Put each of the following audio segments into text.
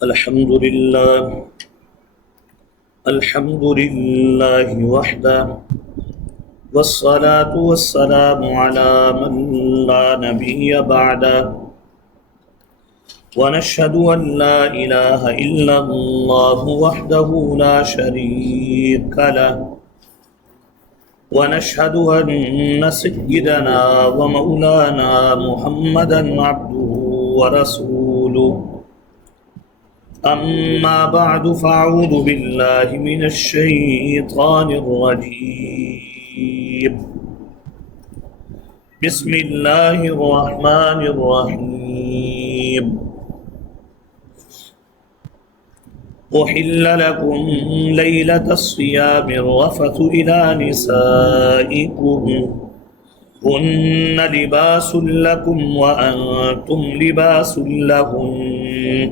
الحمد لله الحمد لله وحده والصلاة والسلام على من لا نبي بعده ونشهد أن لا إله إلا الله وحده لا شريك له ونشهد أن سيدنا ومولانا محمدا عبده ورسوله أما بعد فأعوذ بالله من الشيطان الرجيم بسم الله الرحمن الرحيم أحل لكم ليلة الصيام الرفث إلى نسائكم هن لباس لكم وأنتم لباس لهن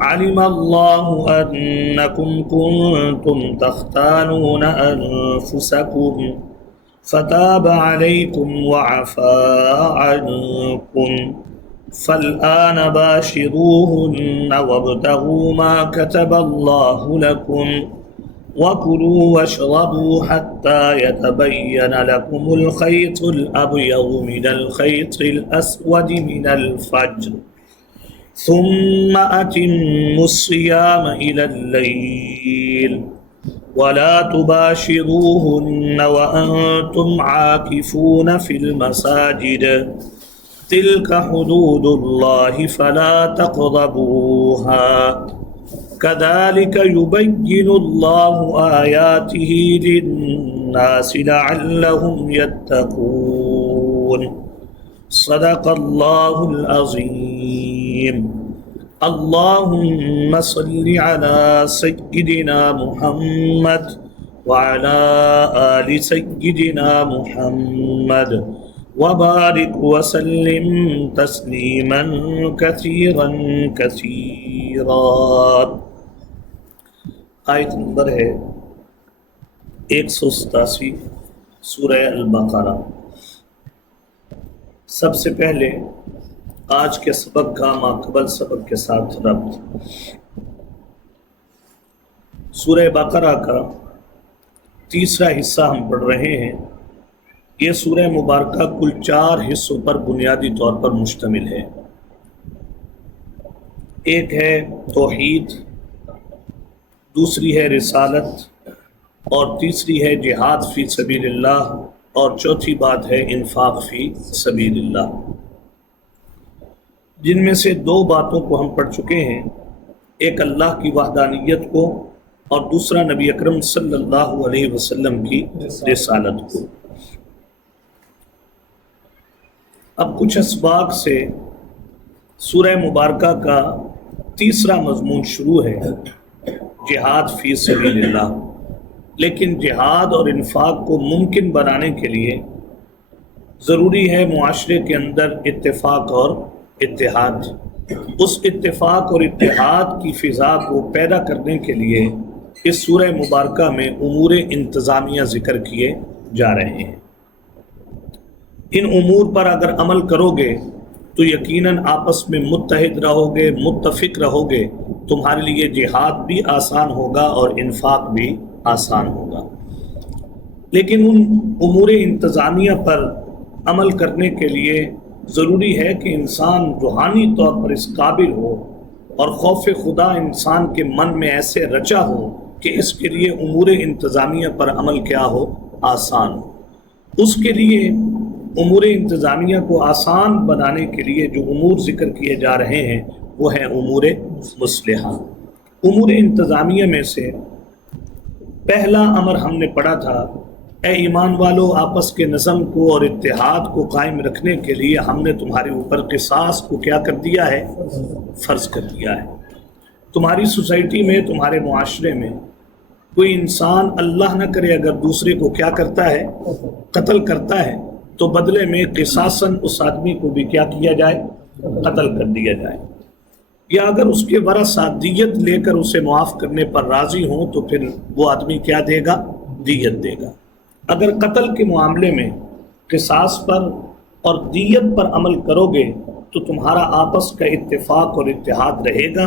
علم الله أنكم كنتم تختانون أنفسكم فتاب عليكم وعفى عنكم فالآن باشروهن وابتغوا ما كتب الله لكم وكلوا واشربوا حتى يتبين لكم الخيط الأبيض من الخيط الأسود من الفجر ثم أتموا الصيام إلى الليل ولا تباشروهن وأنتم عاكفون في المساجد تلك حدود الله فلا تقربوها كذلك يبين الله آياته للناس لعلهم يتقون صدق الله العظيم اللهم صل على سيدنا محمد وعلى آل سيدنا محمد وبارك وسلم تسليما كثيرا كثيرا۔ آیت نمبر ہے 187 سورہ البقرہ۔ سب سے پہلے آج کے سبق کا ماقبل سبق کے ساتھ ربط۔ سورہ بقرہ کا تیسرا حصہ ہم پڑھ رہے ہیں۔ یہ سورہ مبارکہ کل 4 حصوں پر بنیادی طور پر مشتمل ہے۔ ایک ہے توحید، دوسری ہے رسالت، اور تیسری ہے جہاد فی سبیل اللہ، اور چوتھی بات ہے انفاق فی سبیل اللہ، جن میں سے 2 باتوں کو ہم پڑھ چکے ہیں، ایک اللہ کی وحدانیت کو اور دوسرا نبی اکرم صلی اللہ علیہ وسلم کی رسالت کو۔ اب کچھ اسباق سے سورہ مبارکہ کا تیسرا مضمون شروع ہے، جہاد فی سبیل اللہ۔ لیکن جہاد اور انفاق کو ممکن بنانے کے لیے ضروری ہے معاشرے کے اندر اتفاق اور اتحاد۔ اس اتفاق اور اتحاد کی فضا کو پیدا کرنے کے لیے اس سورہ مبارکہ میں امور انتظامیہ ذکر کیے جا رہے ہیں۔ ان امور پر اگر عمل کرو گے تو یقیناً آپس میں متحد رہو گے، متفق رہو گے، تمہارے لیے جہاد بھی آسان ہوگا اور انفاق بھی آسان ہوگا۔ لیکن ان امور انتظامیہ پر عمل کرنے کے لیے ضروری ہے کہ انسان روحانی طور پر اس قابل ہو اور خوف خدا انسان کے من میں ایسے رچا ہو کہ اس کے لیے امور انتظامیہ پر عمل کیا ہو، آسان ہو۔ اس کے لیے امور انتظامیہ کو آسان بنانے کے لیے جو امور ذکر کیے جا رہے ہیں وہ ہیں امور مصلحہ۔ امور انتظامیہ میں سے پہلا امر ہم نے پڑھا تھا، اے ایمان والو، آپس کے نظم کو اور اتحاد کو قائم رکھنے کے لیے ہم نے تمہارے اوپر قصاص کو کیا کر دیا ہے، فرض کر دیا ہے۔ تمہاری سوسائٹی میں، تمہارے معاشرے میں کوئی انسان اللہ نہ کرے اگر دوسرے کو کیا کرتا ہے، قتل کرتا ہے، تو بدلے میں قصاصاً اس آدمی کو بھی کیا کیا جائے، قتل کر دیا جائے۔ یا اگر اس کے ورثہ دیت لے کر اسے معاف کرنے پر راضی ہوں تو پھر وہ آدمی کیا دے گا، دیت دے گا۔ اگر قتل کے معاملے میں قصاص پر اور دیت پر عمل کرو گے تو تمہارا آپس کا اتفاق اور اتحاد رہے گا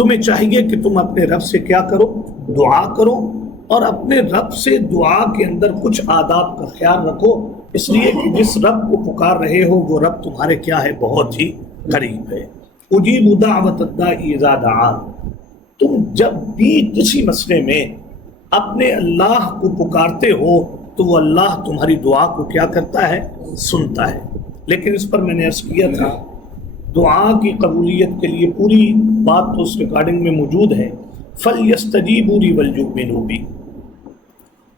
تمہیں چاہیے کہ تم اپنے رب سے کیا کرو؟ دعا کرو، اور اپنے رب سے دعا کے اندر کچھ آداب کا خیال رکھو، اس لیے کہ جس رب کو پکار رہے ہو وہ رب تمہارے کیا ہے؟ بہت ہی قریب ہے۔ اجیب دعوت الداعی اذا دعان، تم جب بھی کسی مسئلے میں اپنے اللہ کو پکارتے ہو تو وہ اللہ تمہاری دعا کو کیا کرتا ہے؟ سنتا ہے۔ لیکن اس پر میں نے عرض کیا تھا دعا کی قبولیت کے لیے پوری بات تو اس ریکارڈنگ میں موجود ہے، فَلْيَسْتَجِيبُوا لِي وَلْيُؤْمِنُوا بِي،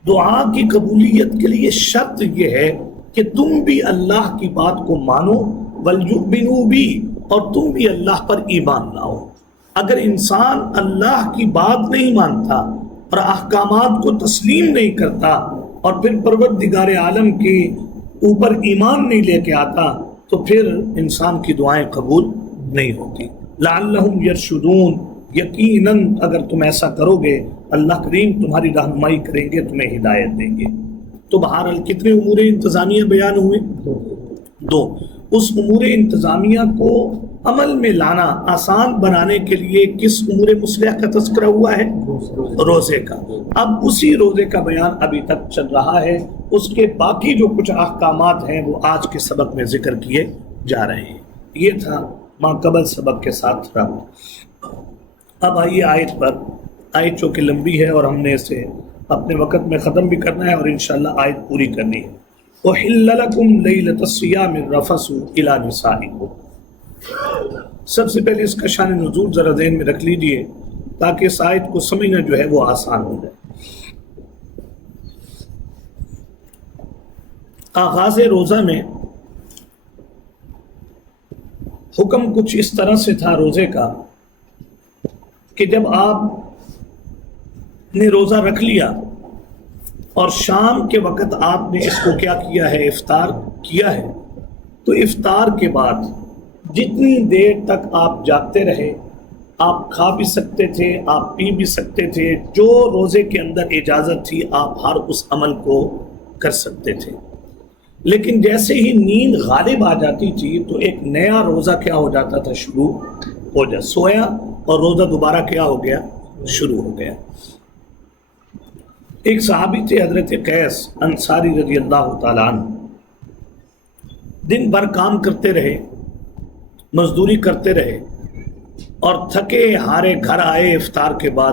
دعا کی قبولیت کے لیے شرط یہ ہے کہ تم بھی اللہ کی بات کو مانو، وَلْيُؤْمِنُوا بِي، اور تم بھی اللہ پر ایمان لاؤ۔ اگر انسان اللہ کی بات نہیں مانتا اور احکامات کو تسلیم نہیں کرتا اور پھر پروردگار عالم کے اوپر ایمان نہیں لے کے آتا تو پھر انسان کی دعائیں قبول نہیں ہوتی۔ لعلہم یرشدون، یقیناً اگر تم ایسا کرو گے اللہ کریم تمہاری رہنمائی کریں گے، تمہیں ہدایت دیں گے۔ تو بہرحال کتنے امور انتظامیہ بیان ہوئے؟ دو۔ اس امور انتظامیہ کو عمل میں لانا آسان بنانے کے لیے کس امور مصلحہ کا تذکرہ ہوا ہے؟ روزے کا۔ اب اسی روزے کا بیان ابھی تک چل رہا ہے، اس کے باقی جو کچھ احکامات ہیں وہ آج کے سبق میں ذکر کیے جا رہے ہیں۔ یہ تھا ما قبل سبق کے ساتھ ربط۔ اب آئیے آیت پر۔ آیت چونکہ لمبی ہے اور ہم نے اسے اپنے وقت میں ختم بھی کرنا ہے اور انشاءاللہ آیت پوری کرنی ہے۔ أُحِلَّ لَكُمْ لَيْلَةَ الصِّيَامِ الرَّفَثُ إِلَى نِسَائِكُمْ۔ سب سے پہلے اس کا شان نزول ذرا ذہن میں رکھ لیجئے تاکہ اس آیت کو سمجھنا جو ہے وہ آسان ہو جائے۔ آغاز روزہ میں حکم کچھ اس طرح سے تھا روزے کا کہ جب آپ نے روزہ رکھ لیا اور شام کے وقت آپ نے اس کو کیا کیا ہے؟ افطار کیا ہے، تو افطار کے بعد جتنی دیر تک آپ جاگتے رہے، آپ کھا بھی سکتے تھے، آپ پی بھی سکتے تھے، جو روزے کے اندر اجازت تھی آپ ہر اس عمل کو کر سکتے تھے۔ لیکن جیسے ہی نیند غالب آ جاتی تھی تو ایک نیا روزہ کیا ہو جاتا تھا؟ شروع ہو جاتا، سویا اور روزہ دوبارہ کیا ہو گیا؟ شروع ہو گیا۔ ایک صحابی تھے حضرت قیس انصاری رضی اللہ تعالیٰ عنہ، دن بھر کام کرتے رہے، مزدوری کرتے رہے اور تھکے ہارے گھر آئے افطار کے بعد،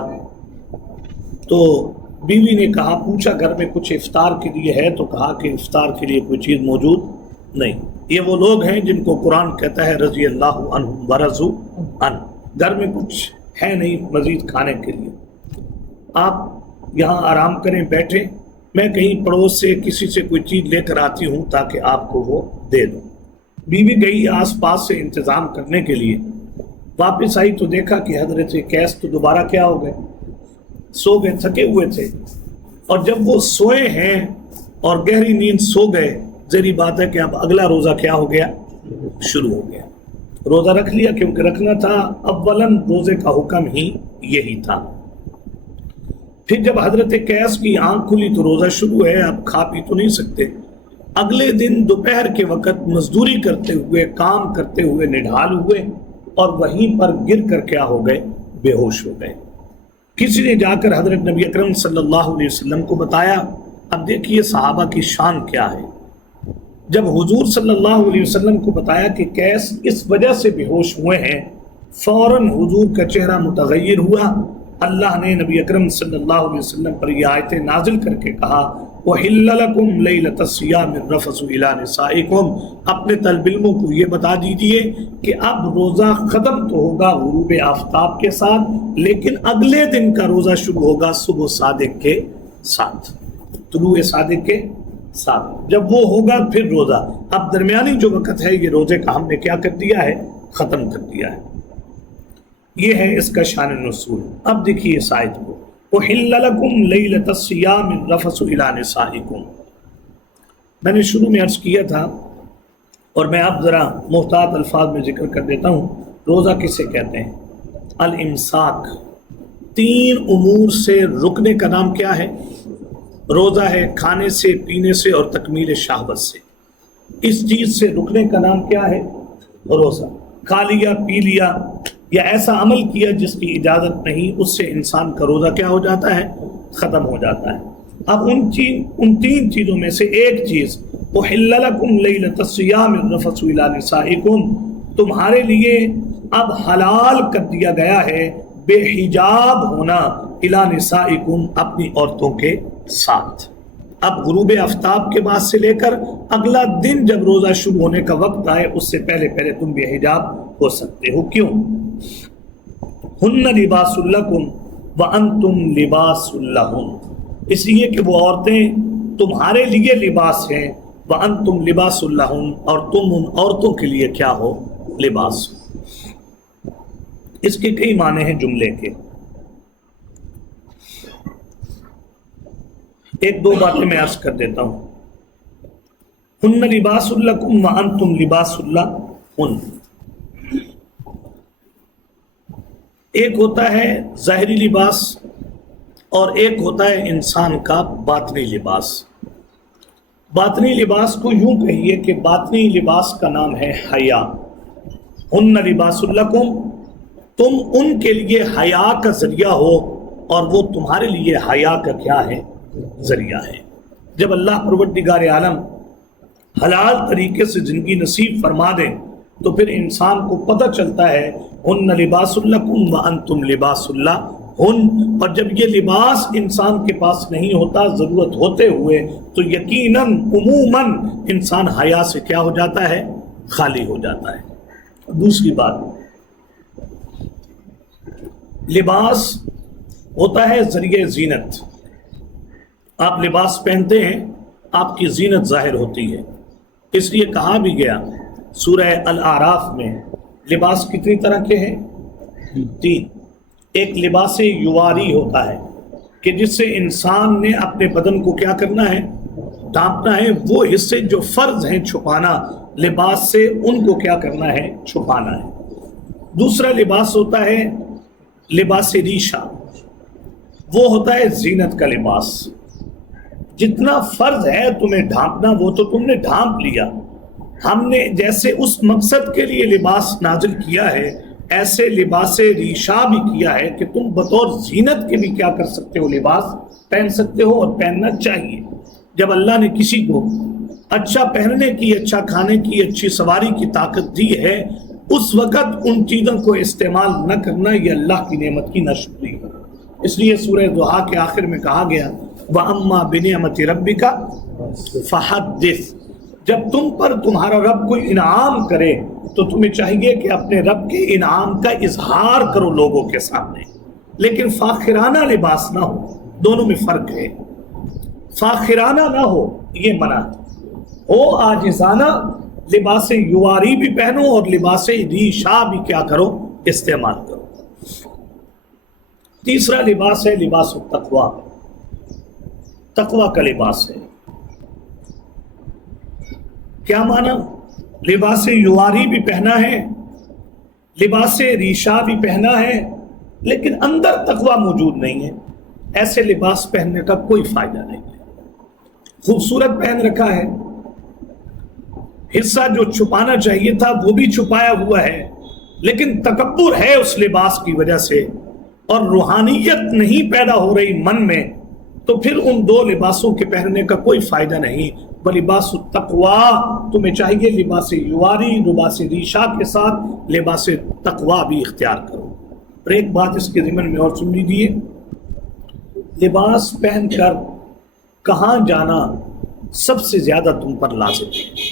تو بیوی نے کہا، پوچھا گھر میں کچھ افطار کے لیے ہے؟ تو کہا کہ افطار کے لیے کوئی چیز موجود نہیں۔ یہ وہ لوگ ہیں جن کو قرآن کہتا ہے رضی اللہ عنہم ورضوا عنہ، گھر میں کچھ ہے نہیں مزید کھانے کے لیے، آپ یہاں آرام کریں، بیٹھیں، میں کہیں پڑوس سے کسی سے کوئی چیز لے کر آتی ہوں تاکہ آپ کو وہ دے دوں۔ بیوی گئی آس پاس سے انتظام کرنے کے لیے، واپس آئی تو دیکھا کہ حضرت قیس تو دوبارہ کیا ہو گئے؟ سو گئے، تھکے ہوئے تھے، اور جب وہ سوئے ہیں اور گہری نیند سو گئے، ظاہری بات ہے کہ اب اگلا روزہ کیا ہو گیا؟ شروع ہو گیا۔ روزہ رکھ لیا کیونکہ رکھنا تھا، اولاً روزے کا حکم ہی یہی تھا۔ پھر جب حضرت قیس کی آنکھ کھلی تو روزہ شروع ہے، اب کھا پی تو نہیں سکتے۔ اگلے دن دوپہر کے وقت مزدوری کرتے ہوئے، کام کرتے ہوئے نڈھال ہوئے اور وہیں پر گر کر کیا ہو گئے؟ بے ہوش ہو گئے۔ کسی نے جا کر حضرت نبی اکرم صلی اللہ علیہ وسلم کو بتایا۔ اب دیکھیے صحابہ کی شان کیا ہے، جب حضور صلی اللہ علیہ وسلم کو بتایا کہ قیس اس وجہ سے بے ہوش ہوئے ہیں، فوراً حضور کا چہرہ متغیر ہوا۔ اللہ نے نبی اکرم صلی اللہ علیہ وسلم پر یہ آیتیں نازل کر کے کہا، وَحِلَّ لَكُمْ لَيْلَةَ الصِّيَامِ الرَّفَثُ إِلَىٰ نِسَائِكُمْ، اپنے طالب علموں کو یہ بتا دیجئے کہ اب روزہ ختم تو ہوگا غروب آفتاب کے ساتھ، لیکن اگلے دن کا روزہ شروع ہوگا صبح صادق کے ساتھ، طلوع صادق کے ساتھ۔ جب وہ ہوگا پھر روزہ، اب درمیانی جو وقت ہے یہ روزے کا ہم نے کیا کر دیا ہے؟ ختم کر دیا ہے۔ یہ ہے اس کا شان نزول۔ اب دیکھیے اس آیت کو، أُحِلَّ لَكُمْ لَيْلَةَ الصِّيَامِ الرَّفَثُ إِلَىٰ نِسَائِكُمْ۔ میں نے شروع میں عرض کیا تھا اور میں اب ذرا محتاط الفاظ میں ذکر کر دیتا ہوں، روزہ کسے کہتے ہیں؟ الامساک، تین امور سے رکنے کا نام کیا ہے؟ روزہ ہے، کھانے سے، پینے سے اور تکمیل شہوت سے۔ اس چیز سے رکنے کا نام کیا ہے؟ روزہ۔ کھا لیا، پی لیا، یا ایسا عمل کیا جس کی اجازت نہیں، اس سے انسان کا روزہ کیا ہو جاتا ہے؟ ختم ہو جاتا ہے۔ اب ان تین چیزوں میں سے ایک چیز، احل لکم لیلۃ الصیام الرفث الی نسائکم، تمہارے لیے اب حلال کر دیا گیا ہے بے حجاب ہونا الی نسائکم، اپنی عورتوں کے ساتھ۔ اب غروب آفتاب کے بعد سے لے کر اگلا دن جب روزہ شروع ہونے کا وقت آئے، اس سے پہلے پہلے تم بے حجاب ہو سکتے ہو۔ کیوں؟ ہن لباس لکم وانتم لباس لہن، اس لیے کہ وہ عورتیں تمہارے لیے لباس ہیں، وانتم لباس لہن، اور تم ان عورتوں کے لیے کیا ہو؟ لباس۔ اس کے کئی معنی ہیں جملے کے، ایک دو باتیں میں عرض کر دیتا ہوں۔ ہن لباس لکم وانتم لباس لہن، ایک ہوتا ہے ظاہری لباس اور ایک ہوتا ہے انسان کا باطنی لباس۔ باطنی لباس کو یوں کہیے کہ باطنی لباس کا نام ہے حیا۔ ہن لباس لکم، تم ان کے لیے حیا کا ذریعہ ہو اور وہ تمہارے لیے حیا کا کیا ہے؟ ذریعہ ہے۔ جب اللہ پروردگار عالم حلال طریقے سے زندگی نصیب فرما دیں تو پھر انسان کو پتہ چلتا ہے ہن لباس لکم وانتم لباس لہن، اور جب یہ لباس انسان کے پاس نہیں ہوتا ضرورت ہوتے ہوئے تو یقیناً عموماً انسان حیا سے کیا ہو جاتا ہے؟ خالی ہو جاتا ہے۔ دوسری بات، لباس ہوتا ہے ذریعہ زینت۔ آپ لباس پہنتے ہیں، آپ کی زینت ظاہر ہوتی ہے، اس لیے کہا بھی گیا سورہ الاعراف میں لباس کتنی طرح کے ہیں؟ تین۔ ایک لباس یواری ہوتا ہے کہ جس سے انسان نے اپنے بدن کو کیا کرنا ہے؟ ڈھانپنا ہے، وہ حصے جو فرض ہیں چھپانا لباس سے، ان کو کیا کرنا ہے؟ چھپانا ہے۔ دوسرا لباس ہوتا ہے لباس ریشہ، وہ ہوتا ہے زینت کا لباس۔ جتنا فرض ہے تمہیں ڈھانپنا وہ تو تم نے ڈھانپ لیا، ہم نے جیسے اس مقصد کے لیے لباس نازل کیا ہے ایسے لباس ریشہ بھی کیا ہے کہ تم بطور زینت کے بھی کیا کر سکتے ہو؟ لباس پہن سکتے ہو، اور پہننا چاہیے۔ جب اللہ نے کسی کو اچھا پہننے کی، اچھا کھانے کی، اچھی سواری کی طاقت دی ہے، اس وقت ان چیزوں کو استعمال نہ کرنا یہ اللہ کی نعمت کی ناشکری ہے۔ اس لیے سورہ ضحیٰ کے آخر میں کہا گیا وَأَمَّا بِنِعْمَةِ رَبِّكَ فَحَدِّثْ، جب تم پر تمہارا رب کوئی انعام کرے تو تمہیں چاہیے کہ اپنے رب کے انعام کا اظہار کرو لوگوں کے سامنے، لیکن فاخرانہ لباس نہ ہو۔ دونوں میں فرق ہے، فاخرانہ نہ ہو یہ منع ہو، عاجزانہ لباس یواری بھی پہنو اور لباس ریشہ بھی کیا کرو؟ استعمال کرو۔ تیسرا لباس ہے لباس التقویٰ، تقویٰ کا لباس ہے۔ کیا معنی؟ لباس یواری بھی پہنا ہے، لباس ریشہ بھی پہنا ہے، لیکن اندر تقویٰ موجود نہیں ہے، ایسے لباس پہننے کا کوئی فائدہ نہیں ہے۔ خوبصورت پہن رکھا ہے، حصہ جو چھپانا چاہیے تھا وہ بھی چھپایا ہوا ہے، لیکن تکبر ہے اس لباس کی وجہ سے اور روحانیت نہیں پیدا ہو رہی من میں، تو پھر ان دو لباسوں کے پہننے کا کوئی فائدہ نہیں۔ بلباس التقویٰ، تمہیں چاہیے لباس یواری، لباس ریشہ کے ساتھ لباس تقویٰ بھی اختیار کرو۔ اور ایک بات اس کے ضمن میں اور سن لیجیے، لباس پہن کر کہاں جانا سب سے زیادہ تم پر لازم ہے۔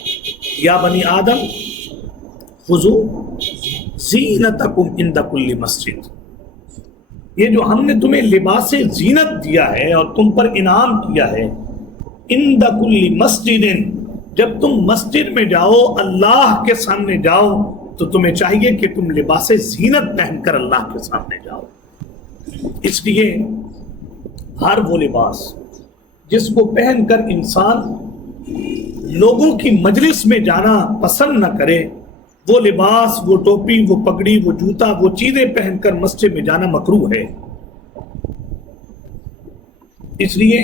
یا بنی آدم خذوا زینتکم عند کل مسجد، یہ جو ہم نے تمہیں لباس زینت دیا ہے اور تم پر انعام کیا ہے، عند کل مسجد، جب تم مسجد میں جاؤ، اللہ کے سامنے جاؤ، تو تمہیں چاہیے کہ تم لباس زینت پہن کر اللہ کے سامنے جاؤ۔ اس لیے ہر وہ لباس جس کو پہن کر انسان لوگوں کی مجلس میں جانا پسند نہ کرے، وہ لباس، وہ ٹوپی، وہ پگڑی، وہ جوتا، وہ چیزیں پہن کر مسجد میں جانا مکروہ ہے۔ اس لیے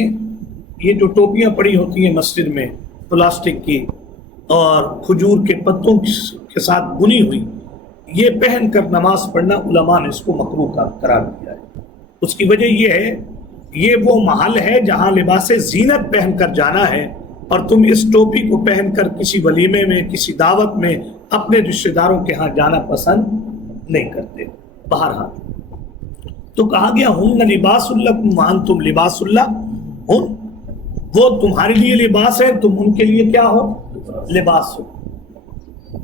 یہ جو ٹوپیاں پڑی ہوتی ہیں مسجد میں پلاسٹک کی اور کھجور کے پتوں کے ساتھ بنی ہوئی، یہ پہن کر نماز پڑھنا علماء نے اس کو مکروہ قرار دیا ہے۔ اس کی وجہ یہ ہے، یہ وہ محل ہے جہاں لباس زینت پہن کر جانا ہے، اور تم اس ٹوپی کو پہن کر کسی ولیمے میں، کسی دعوت میں اپنے رشتہ داروں کے ہاں جانا پسند نہیں کرتے۔ بہرحال تو کہا گیا ہن لباس لکم وانتم لباس لہن، وہ تمہارے لیے لباس ہے، تم ان کے لیے کیا ہو؟ لباس ہو۔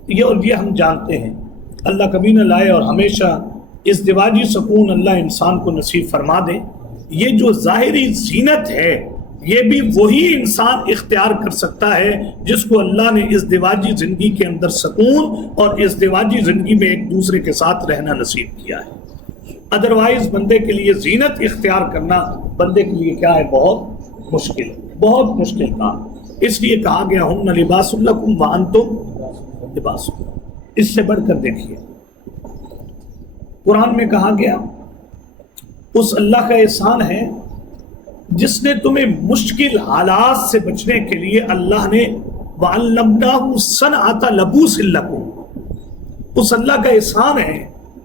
یہ ہم جانتے ہیں، اللہ کبھی نہ لائے اور ہمیشہ ازدواجی سکون اللہ انسان کو نصیب فرما دے۔ یہ جو ظاہری زینت ہے یہ بھی وہی انسان اختیار کر سکتا ہے جس کو اللہ نے ازدواجی زندگی کے اندر سکون اور ازدواجی زندگی میں ایک دوسرے کے ساتھ رہنا نصیب کیا ہے۔ ادروائز بندے کے لیے زینت اختیار کرنا بندے کے لیے کیا ہے؟ بہت مشکل، بہت مشکل کام۔ اس لیے کہا گیا ہن لباس لکم وانتم لباس لہن۔ اس سے بڑھ کر دیکھیے قرآن میں کہا گیا اس اللہ کا احسان ہے جس نے تمہیں مشکل حالات سے بچنے کے لیے اللہ نے وَعَلَّمْنَاهُ صَنْعَةَ لَبُوسٍ لَكُمْ، اس اللہ کا احسان ہے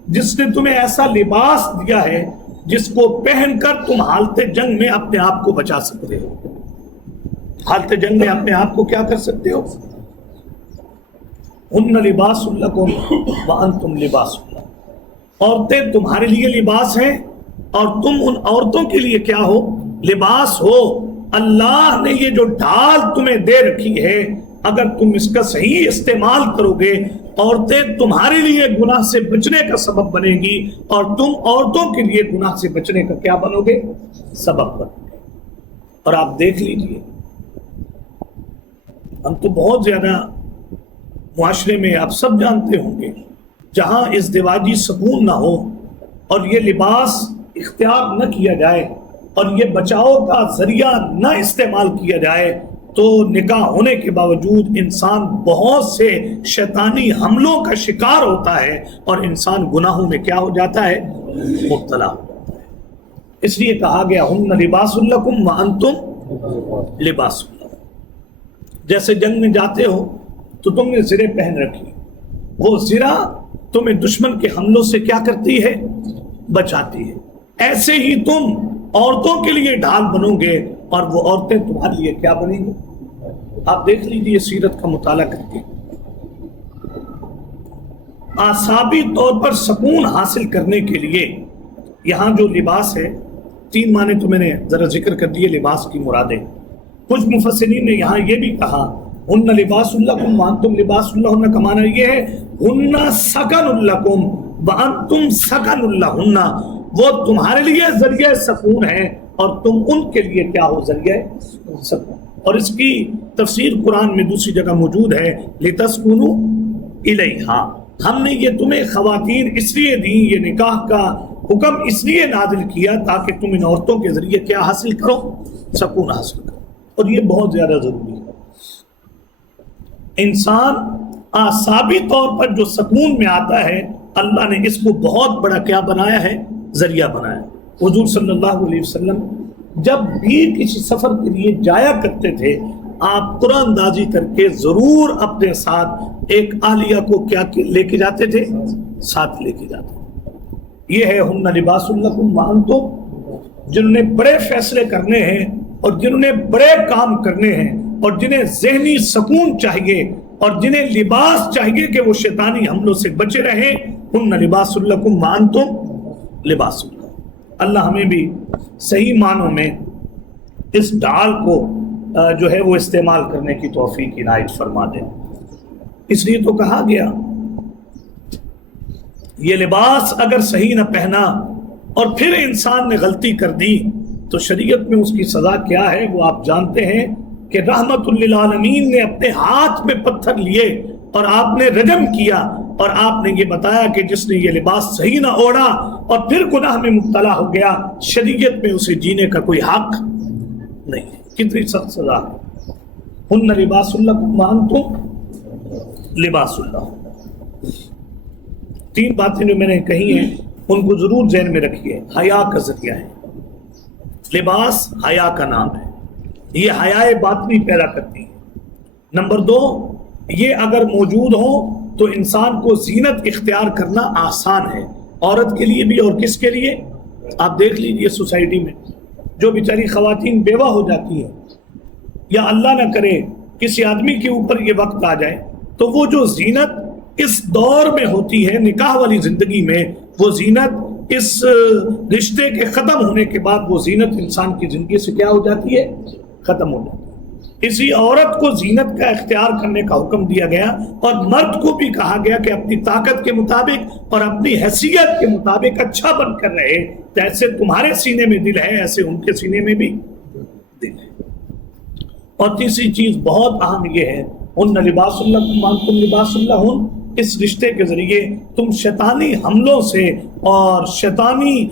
جس نے تمہیں ایسا لباس دیا ہے جس کو پہن کر تم حالت جنگ میں اپنے آپ کو بچا سکتے ہو۔ حالت جنگ میں اپنے آپ کو کیا کر سکتے ہو؟ ہن لباس لکم وانتم لباس لہن، عورتیں تمہارے لیے لباس ہیں اور تم ان عورتوں کے لیے کیا ہو؟ لباس ہو۔ اللہ نے یہ جو ڈھال تمہیں دے رکھی ہے، اگر تم اس کا صحیح استعمال کرو گے، عورتیں تمہارے لیے گناہ سے بچنے کا سبب بنے گی اور تم عورتوں کے لیے گناہ سے بچنے کا کیا بنو گے؟ سبب بنو گے۔ اور آپ دیکھ لیجئے، ہم تو بہت زیادہ معاشرے میں آپ سب جانتے ہوں گے جہاں ازدواجی سکون نہ ہو اور یہ لباس اختیار نہ کیا جائے اور یہ بچاؤ کا ذریعہ نہ استعمال کیا جائے تو نکاح ہونے کے باوجود انسان بہت سے شیطانی حملوں کا شکار ہوتا ہے اور انسان گناہوں میں کیا ہو جاتا ہے؟ مبتلا ہو جاتا ہے۔ اس لیے کہا گیا ہن لباس لکم وانتم لباس لہن۔ جیسے جنگ میں جاتے ہو تو تم نے زرے پہن رکھی، وہ زرہ تمہیں دشمن کے حملوں سے کیا کرتی ہے؟ بچاتی ہے۔ ایسے ہی تم عورتوں کے لیے ڈھال بنو گے اور وہ عورتیں تمہارے لیے کیا بنیں گی؟ آپ دیکھ لیجیے سیرت کا مطالعہ کر کے، اعصابی طور پر سکون حاصل کرنے کے لیے یہاں جو لباس ہے، تین معنی تو میں نے ذرا ذکر کر دیے لباس کی مرادیں۔ کچھ مفسرین نے یہاں یہ بھی کہا ہن لباس لکم وانتم لباس لہن کا معنی یہ ہے ہن سکن لکم وانتم سکن لہن، وہ تمہارے لیے ذریعہ سکون ہے اور تم ان کے لیے کیا ہو؟ ذریعہ سکون۔ اور اس کی تفسیر قرآن میں دوسری جگہ موجود ہے لتسکنوا الیہا، ہم نے یہ تمہیں خواتین اس لیے دی، یہ نکاح کا حکم اس لیے نازل کیا تاکہ تم ان عورتوں کے ذریعے کیا حاصل کرو؟ سکون حاصل کرو۔ اور یہ بہت زیادہ ضروری ہے۔ انسان اعصابی طور پر جو سکون میں آتا ہے، اللہ نے اس کو بہت بڑا کیا بنایا ہے؟ ذریعہ بنایا۔ حضور صلی اللہ علیہ وسلم جب بھی کسی سفر کے لیے جایا کرتے تھے، آپ قرآن اندازی کر کے ضرور اپنے ساتھ ایک اہلیہ کو کیا لے کے جاتے تھے؟ ساتھ لے کے جاتے تھے۔ یہ ہے ہن لباس لکم وانتم، جنہوں نے بڑے فیصلے کرنے ہیں اور جنہوں نے بڑے کام کرنے ہیں اور جنہیں ذہنی سکون چاہیے اور جنہیں لباس چاہیے کہ وہ شیطانی حملوں سے بچے رہیں، ہن لباس لکم وانتم لباس لہن۔ اللہ ہمیں بھی صحیح معنوں میں اس ڈھال کو جو ہے وہ استعمال کرنے کی توفیق عنایت فرما دے۔ اس لیے تو کہا گیا یہ لباس اگر صحیح نہ پہنا اور پھر انسان نے غلطی کر دی تو شریعت میں اس کی سزا کیا ہے وہ آپ جانتے ہیں کہ رحمت للعالمین نے اپنے ہاتھ میں پتھر لیے اور آپ نے رجم کیا اور آپ نے یہ بتایا کہ جس نے یہ لباس صحیح نہ اوڑھا اور پھر گناہ میں مبتلا ہو گیا، شریعت میں اسے جینے کا کوئی حق نہیں ہے۔ کتنی سخت سزا ہے۔ ہن لباس لکم وانتم لباس لہن۔ تین باتیں جو میں نے کہی ہیں ان کو ضرور ذہن میں رکھیے۔ حیا کا ذریعہ ہے، لباس حیا کا نام ہے، یہ حیا باطنی پیدا کرتی ہے۔ نمبر دو، یہ اگر موجود ہو تو انسان کو زینت اختیار کرنا آسان ہے، عورت کے لیے بھی اور کس کے لیے؟ آپ دیکھ لیجئے سوسائٹی میں جو بیچاری خواتین بیوہ ہو جاتی ہیں، یا اللہ نہ کرے کسی آدمی کے اوپر یہ وقت آ جائے، تو وہ جو زینت اس دور میں ہوتی ہے نکاح والی زندگی میں، وہ زینت اس رشتے کے ختم ہونے کے بعد وہ زینت انسان کی زندگی سے کیا ہو جاتی ہے؟ ختم ہو جاتی ہے۔ اسی عورت کو زینت کا اختیار کرنے کا حکم دیا گیا، اور مرد کو بھی کہا گیا کہ اپنی طاقت کے مطابق اور اپنی حیثیت کے مطابق اچھا بن کر رہے، جیسے تمہارے سینے میں دل ہے ایسے ان کے سینے میں بھی دل ہے۔ اور تیسری چیز بہت اہم یہ ہے، ان لباس اللہ وانتم لباس اللہ، اس رشتے کے ذریعے تم شیطانی حملوں سے اور شیطانی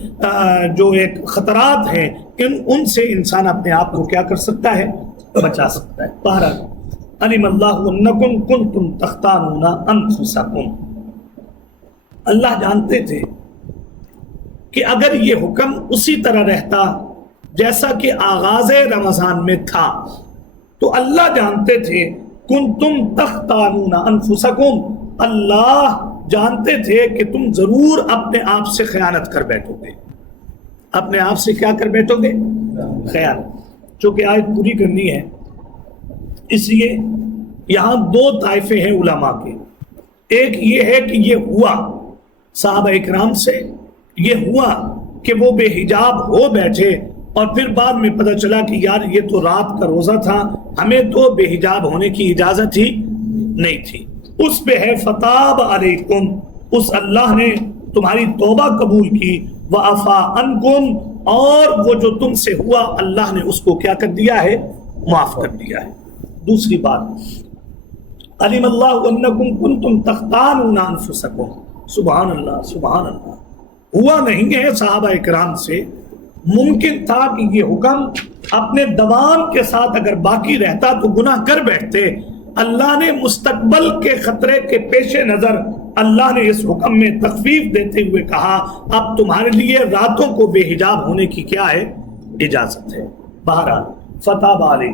جو ایک خطرات ہیں ان سے انسان اپنے آپ کو کیا کر سکتا ہے؟ بچا سکتا ہے۔ بہرحال علم اللہ انکم کنتم تختانون انفسکم، اللہ جانتے تھے کہ اگر یہ حکم اسی طرح رہتا جیسا کہ آغاز رمضان میں تھا، تو اللہ جانتے تھے کنتم تختانون انفسکم، اللہ جانتے تھے کہ تم ضرور اپنے آپ سے خیانت کر بیٹھو گے۔ اپنے آپ سے کیا کر بیٹھو گے؟ خیانت۔ چونکہ آیت پوری کرنی ہے، اس لیے یہاں دو طائفے ہیں علماء کے۔ ایک یہ ہے کہ یہ ہوا صحابہ اکرام سے، یہ ہوا کہ وہ بے حجاب ہو بیٹھے، اور پھر بعد میں پتہ چلا کہ یار یہ تو رات کا روزہ تھا، ہمیں تو بے حجاب ہونے کی اجازت ہی نہیں تھی۔ اس پہ ہے فتاب علیکم، اس اللہ نے تمہاری توبہ قبول کی، وعفا عنکم، اور وہ جو تم سے ہوا اللہ نے اس کو کیا کر دیا ہے؟ معاف کر دیا ہے۔ دوسری بات، علم اللہ انکم کنتم تختانون انفسکم، سبحان اللہ سبحان اللہ، ہوا نہیں ہے صحابہ اکرام سے، ممکن تھا کہ یہ حکم اپنے دوام کے ساتھ اگر باقی رہتا تو گناہ کر بیٹھتے۔ اللہ نے مستقبل کے خطرے کے پیش نظر اللہ نے اس حکم میں تخفیف دیتے ہوئے کہا اب تمہارے لیے راتوں کو بے حجاب ہونے کی کیا ہے؟ اجازت ہے۔ بہرحال فتح علی،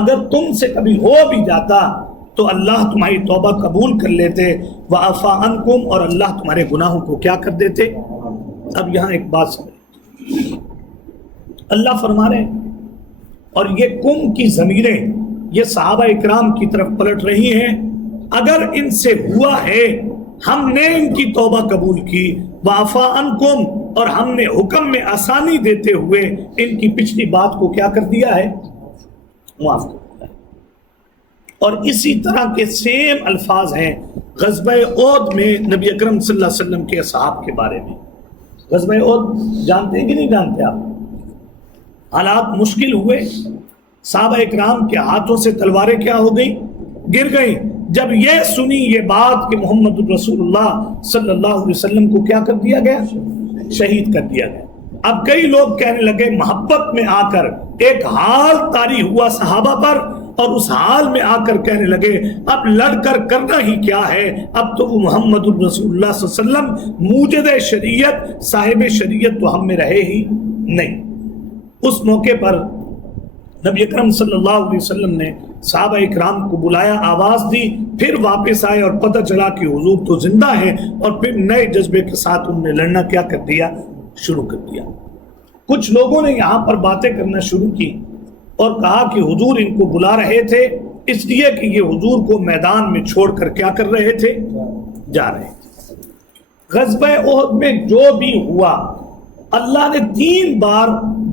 اگر تم سے کبھی ہو بھی جاتا تو اللہ تمہاری توبہ قبول کر لیتے، وعفا عنکم، اور اللہ تمہارے گناہوں کو کیا کر دیتے۔ اب یہاں ایک بات سمجھ، اللہ فرما رہے ہیں، اور یہ کم کی ضمیریں یہ صحابہ اکرام کی طرف پلٹ رہی ہیں، اگر ان سے ہوا ہے ہم نے ان کی توبہ قبول کی، وعفا عنکم، اور ہم نے حکم میں آسانی دیتے ہوئے ان کی پچھلی بات کو کیا کر دیا ہے؟ معاف کر دیا ہے۔ اور اسی طرح کے سیم الفاظ ہیں غزوہ احد میں نبی اکرم صلی اللہ علیہ وسلم کے اصحاب کے بارے میں۔ غزوہ احد جانتے ہیں کہ نہیں جانتے آپ؟ حالات مشکل ہوئے، صحابہ اکرام کے ہاتھوں سے تلواریں کیا ہو گئیں؟ گر گئیں۔ جب یہ سنی یہ بات کہ محمد رسول اللہ صلی اللہ علیہ وسلم کو کیا کر دیا گیا؟ شہید کر دیا گیا۔ اب کئی لوگ کہنے لگے، محبت میں آ کر ایک حال طاری ہوا صحابہ پر، اور اس حال میں آ کر کہنے لگے اب لڑ کر کرنا ہی کیا ہے، اب تو وہ محمد رسول اللہ صلی اللہ علیہ وسلم موجد شریعت صاحب شریعت تو ہم میں رہے ہی نہیں۔ اس موقع پر نبی اکرم صلی اللہ علیہ وسلم نے صحابہ اکرام کو بلایا، آواز دی، پھر واپس آئے اور پتہ چلا کہ حضور تو زندہ ہیں، اور پھر نئے جذبے کے ساتھ ان نے لڑنا کیا کر دیا؟ شروع کر دیا۔ کچھ لوگوں نے یہاں پر باتیں کرنا شروع کی اور کہا کہ حضور ان کو بلا رہے تھے اس لیے کہ یہ حضور کو میدان میں چھوڑ کر کیا کر رہے تھے؟ جا رہے تھے۔ غزوہ احد میں جو بھی ہوا اللہ نے 3 بار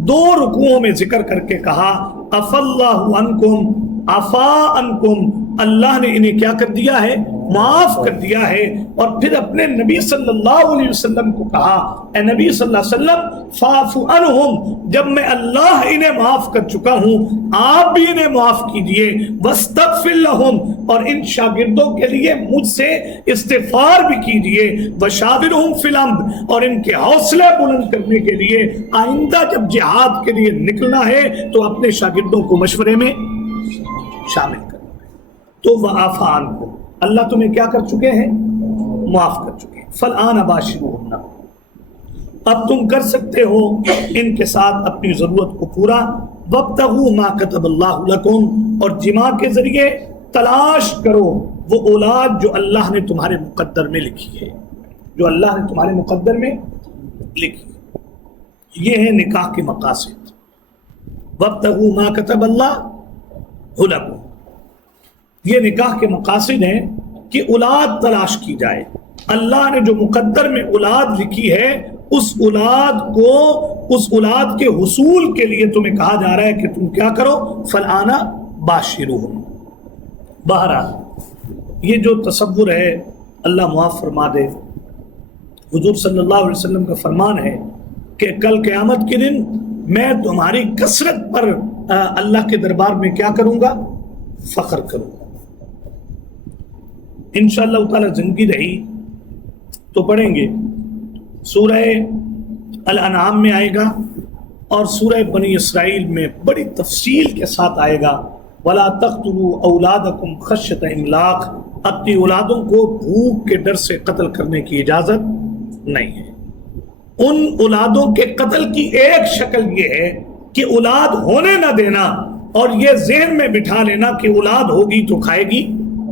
2 رکوعوں میں ذکر کر کے کہا عفا اللہ عنکم، عفا عنکم، اللہ نے انہیں کیا کر دیا ہے؟ معاف کر دیا ہے۔ اور پھر اپنے نبی صلی اللہ علیہ وسلم کو کہا اے نبی صلی اللہ علیہ وسلم فاعف عنہم، جب میں اللہ انہیں معاف کر چکا ہوں آپ بھی انہیں معاف کیجئے، واستغفر لہم، اور ان شاگردوں کے لیے مجھ سے استغفار بھی کیجئے، وشاورہم فی الامر، اور ان کے حوصلے بلند کرنے کے لیے آئندہ جب جہاد کے لیے نکلنا ہے تو اپنے شاگردوں کو مشورے میں شامل کرنا ہے۔ تو وعفا عنکم، اللہ تمہیں کیا کر چکے ہیں؟ معاف کر چکے ہیں۔ فالآن باشروہن، اب تم کر سکتے ہو ان کے ساتھ اپنی ضرورت کو پورا، وابتغوا ما کتب اللہ لکم، اور جماع کے ذریعے تلاش کرو وہ اولاد جو اللہ نے تمہارے مقدر میں لکھی ہے، جو اللہ نے تمہارے مقدر میں لکھی ہے۔ یہ ہے نکاح کے مقاصد۔ وابتغوا ما كتب اللہ لکم، یہ نکاح کے مقاصد ہیں کہ اولاد تلاش کی جائے۔ اللہ نے جو مقدر میں اولاد لکھی ہے، اس اولاد کو، اس اولاد کے حصول کے لیے تمہیں کہا جا رہا ہے کہ تم کیا کرو، فالآن باشروہم۔ بہرحال یہ جو تصور ہے، اللہ معاف فرما دے، حضور صلی اللہ علیہ وسلم کا فرمان ہے کہ کل قیامت کے دن میں تمہاری کثرت پر اللہ کے دربار میں کیا کروں گا، فخر کروں گا۔ انشاءاللہ تعالی زندگی رہی تو پڑھیں گے، سورہ الانعام میں آئے گا اور سورہ بنی اسرائیل میں بڑی تفصیل کے ساتھ آئے گا، وَلَا تَقْتُلُوا أَوْلَادَكُمْ خَشْيَةَ إِمْلَاقٍ، اپنی اولادوں کو بھوک کے ڈر سے قتل کرنے کی اجازت نہیں ہے۔ ان اولادوں کے قتل کی ایک شکل یہ ہے کہ اولاد ہونے نہ دینا، اور یہ ذہن میں بٹھا لینا کہ اولاد ہوگی تو کھائے گی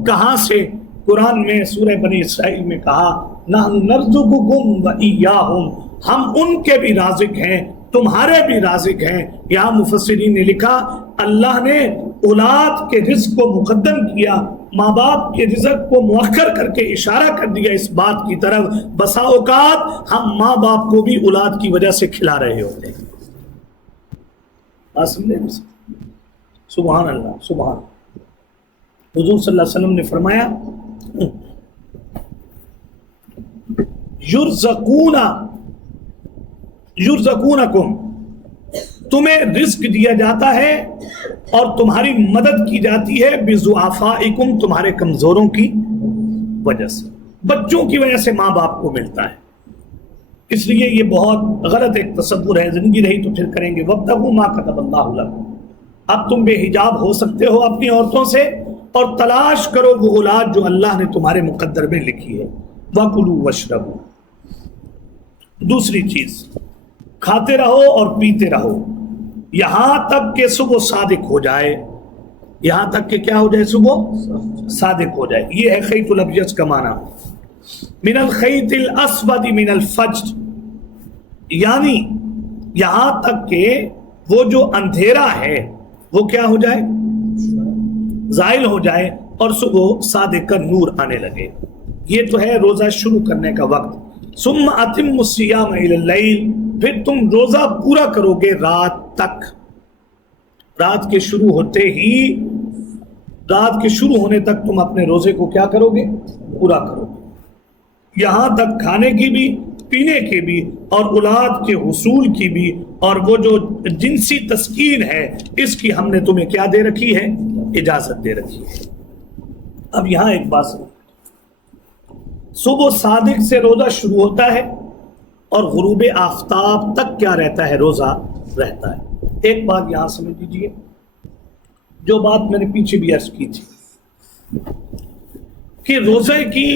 کہاں سے۔ قرآن میں سورہ بنی اسرائیل میں کہا نحن نرزقکم وإیاہم، ہم ان کے بھی رازق ہیں تمہارے بھی رازق ہیں۔ یہاں مفسرین نے لکھا اللہ نے اولاد کے رزق کو مقدم کیا، ماں باپ کے رزق کو مؤخر کر کے اشارہ کر دیا اس بات کی طرف بسا اوقات ہم ماں باپ کو بھی اولاد کی وجہ سے کھلا رہے ہوتے ہیں۔ سبحان اللہ، سبحان اللہ۔ حضور صلی اللہ علیہ وسلم نے فرمایا یرزقونکم، تمہیں رزق دیا جاتا ہے اور تمہاری مدد کی جاتی ہے بضعفائکم، تمہارے کمزوروں کی وجہ سے، بچوں کی وجہ سے ماں باپ کو ملتا ہے۔ اس لیے یہ بہت غلط ایک تصور ہے، زندگی رہی تو پھر کریں گے۔ وابتغوا ما كتب اللہ لکم، اب تم بے حجاب ہو سکتے ہو اپنی عورتوں سے، اور تلاش کرو وہ اولاد جو اللہ نے تمہارے مقدر میں لکھی ہے۔ وَكُلُوا وَاشْرَبُوا، دوسری چیز کھاتے رہو اور پیتے رہو یہاں تک کہ صبح صادق ہو جائے، یہاں تک کہ کیا ہو جائے، صبح صادق ہو جائے۔ یہ ہے خیط الابیض کا معنی، من الخیط الاسود من الفجر، یعنی یہاں تک کہ وہ جو اندھیرا ہے وہ کیا ہو جائے، زائل ہو جائے، اور صبح صادق کا نور آنے لگے۔ یہ تو ہے روزہ شروع کرنے کا وقت۔ ثم اتموا الصیام الی اللیل، پھر تم روزہ پورا کرو گے رات تک، رات کے شروع ہوتے ہی، رات کے شروع ہونے تک تم اپنے روزے کو کیا کرو گے، پورا کرو گے، یہاں تک کھانے کی بھی، پینے کی بھی، اور اولاد کے حصول کی بھی، اور وہ جو جنسی تسکین ہے اس کی ہم نے تمہیں کیا دے رکھی ہے، اجازت دے رکھی ہے۔ اب یہاں ایک بات سنو، صبح صادق سے روزہ شروع ہوتا ہے اور غروب آفتاب تک کیا رہتا ہے، روزہ رہتا ہے۔ ایک بات یہاں سمجھ لیجیے، جو بات میں نے پیچھے بھی عرض کی تھی کہ روزے کی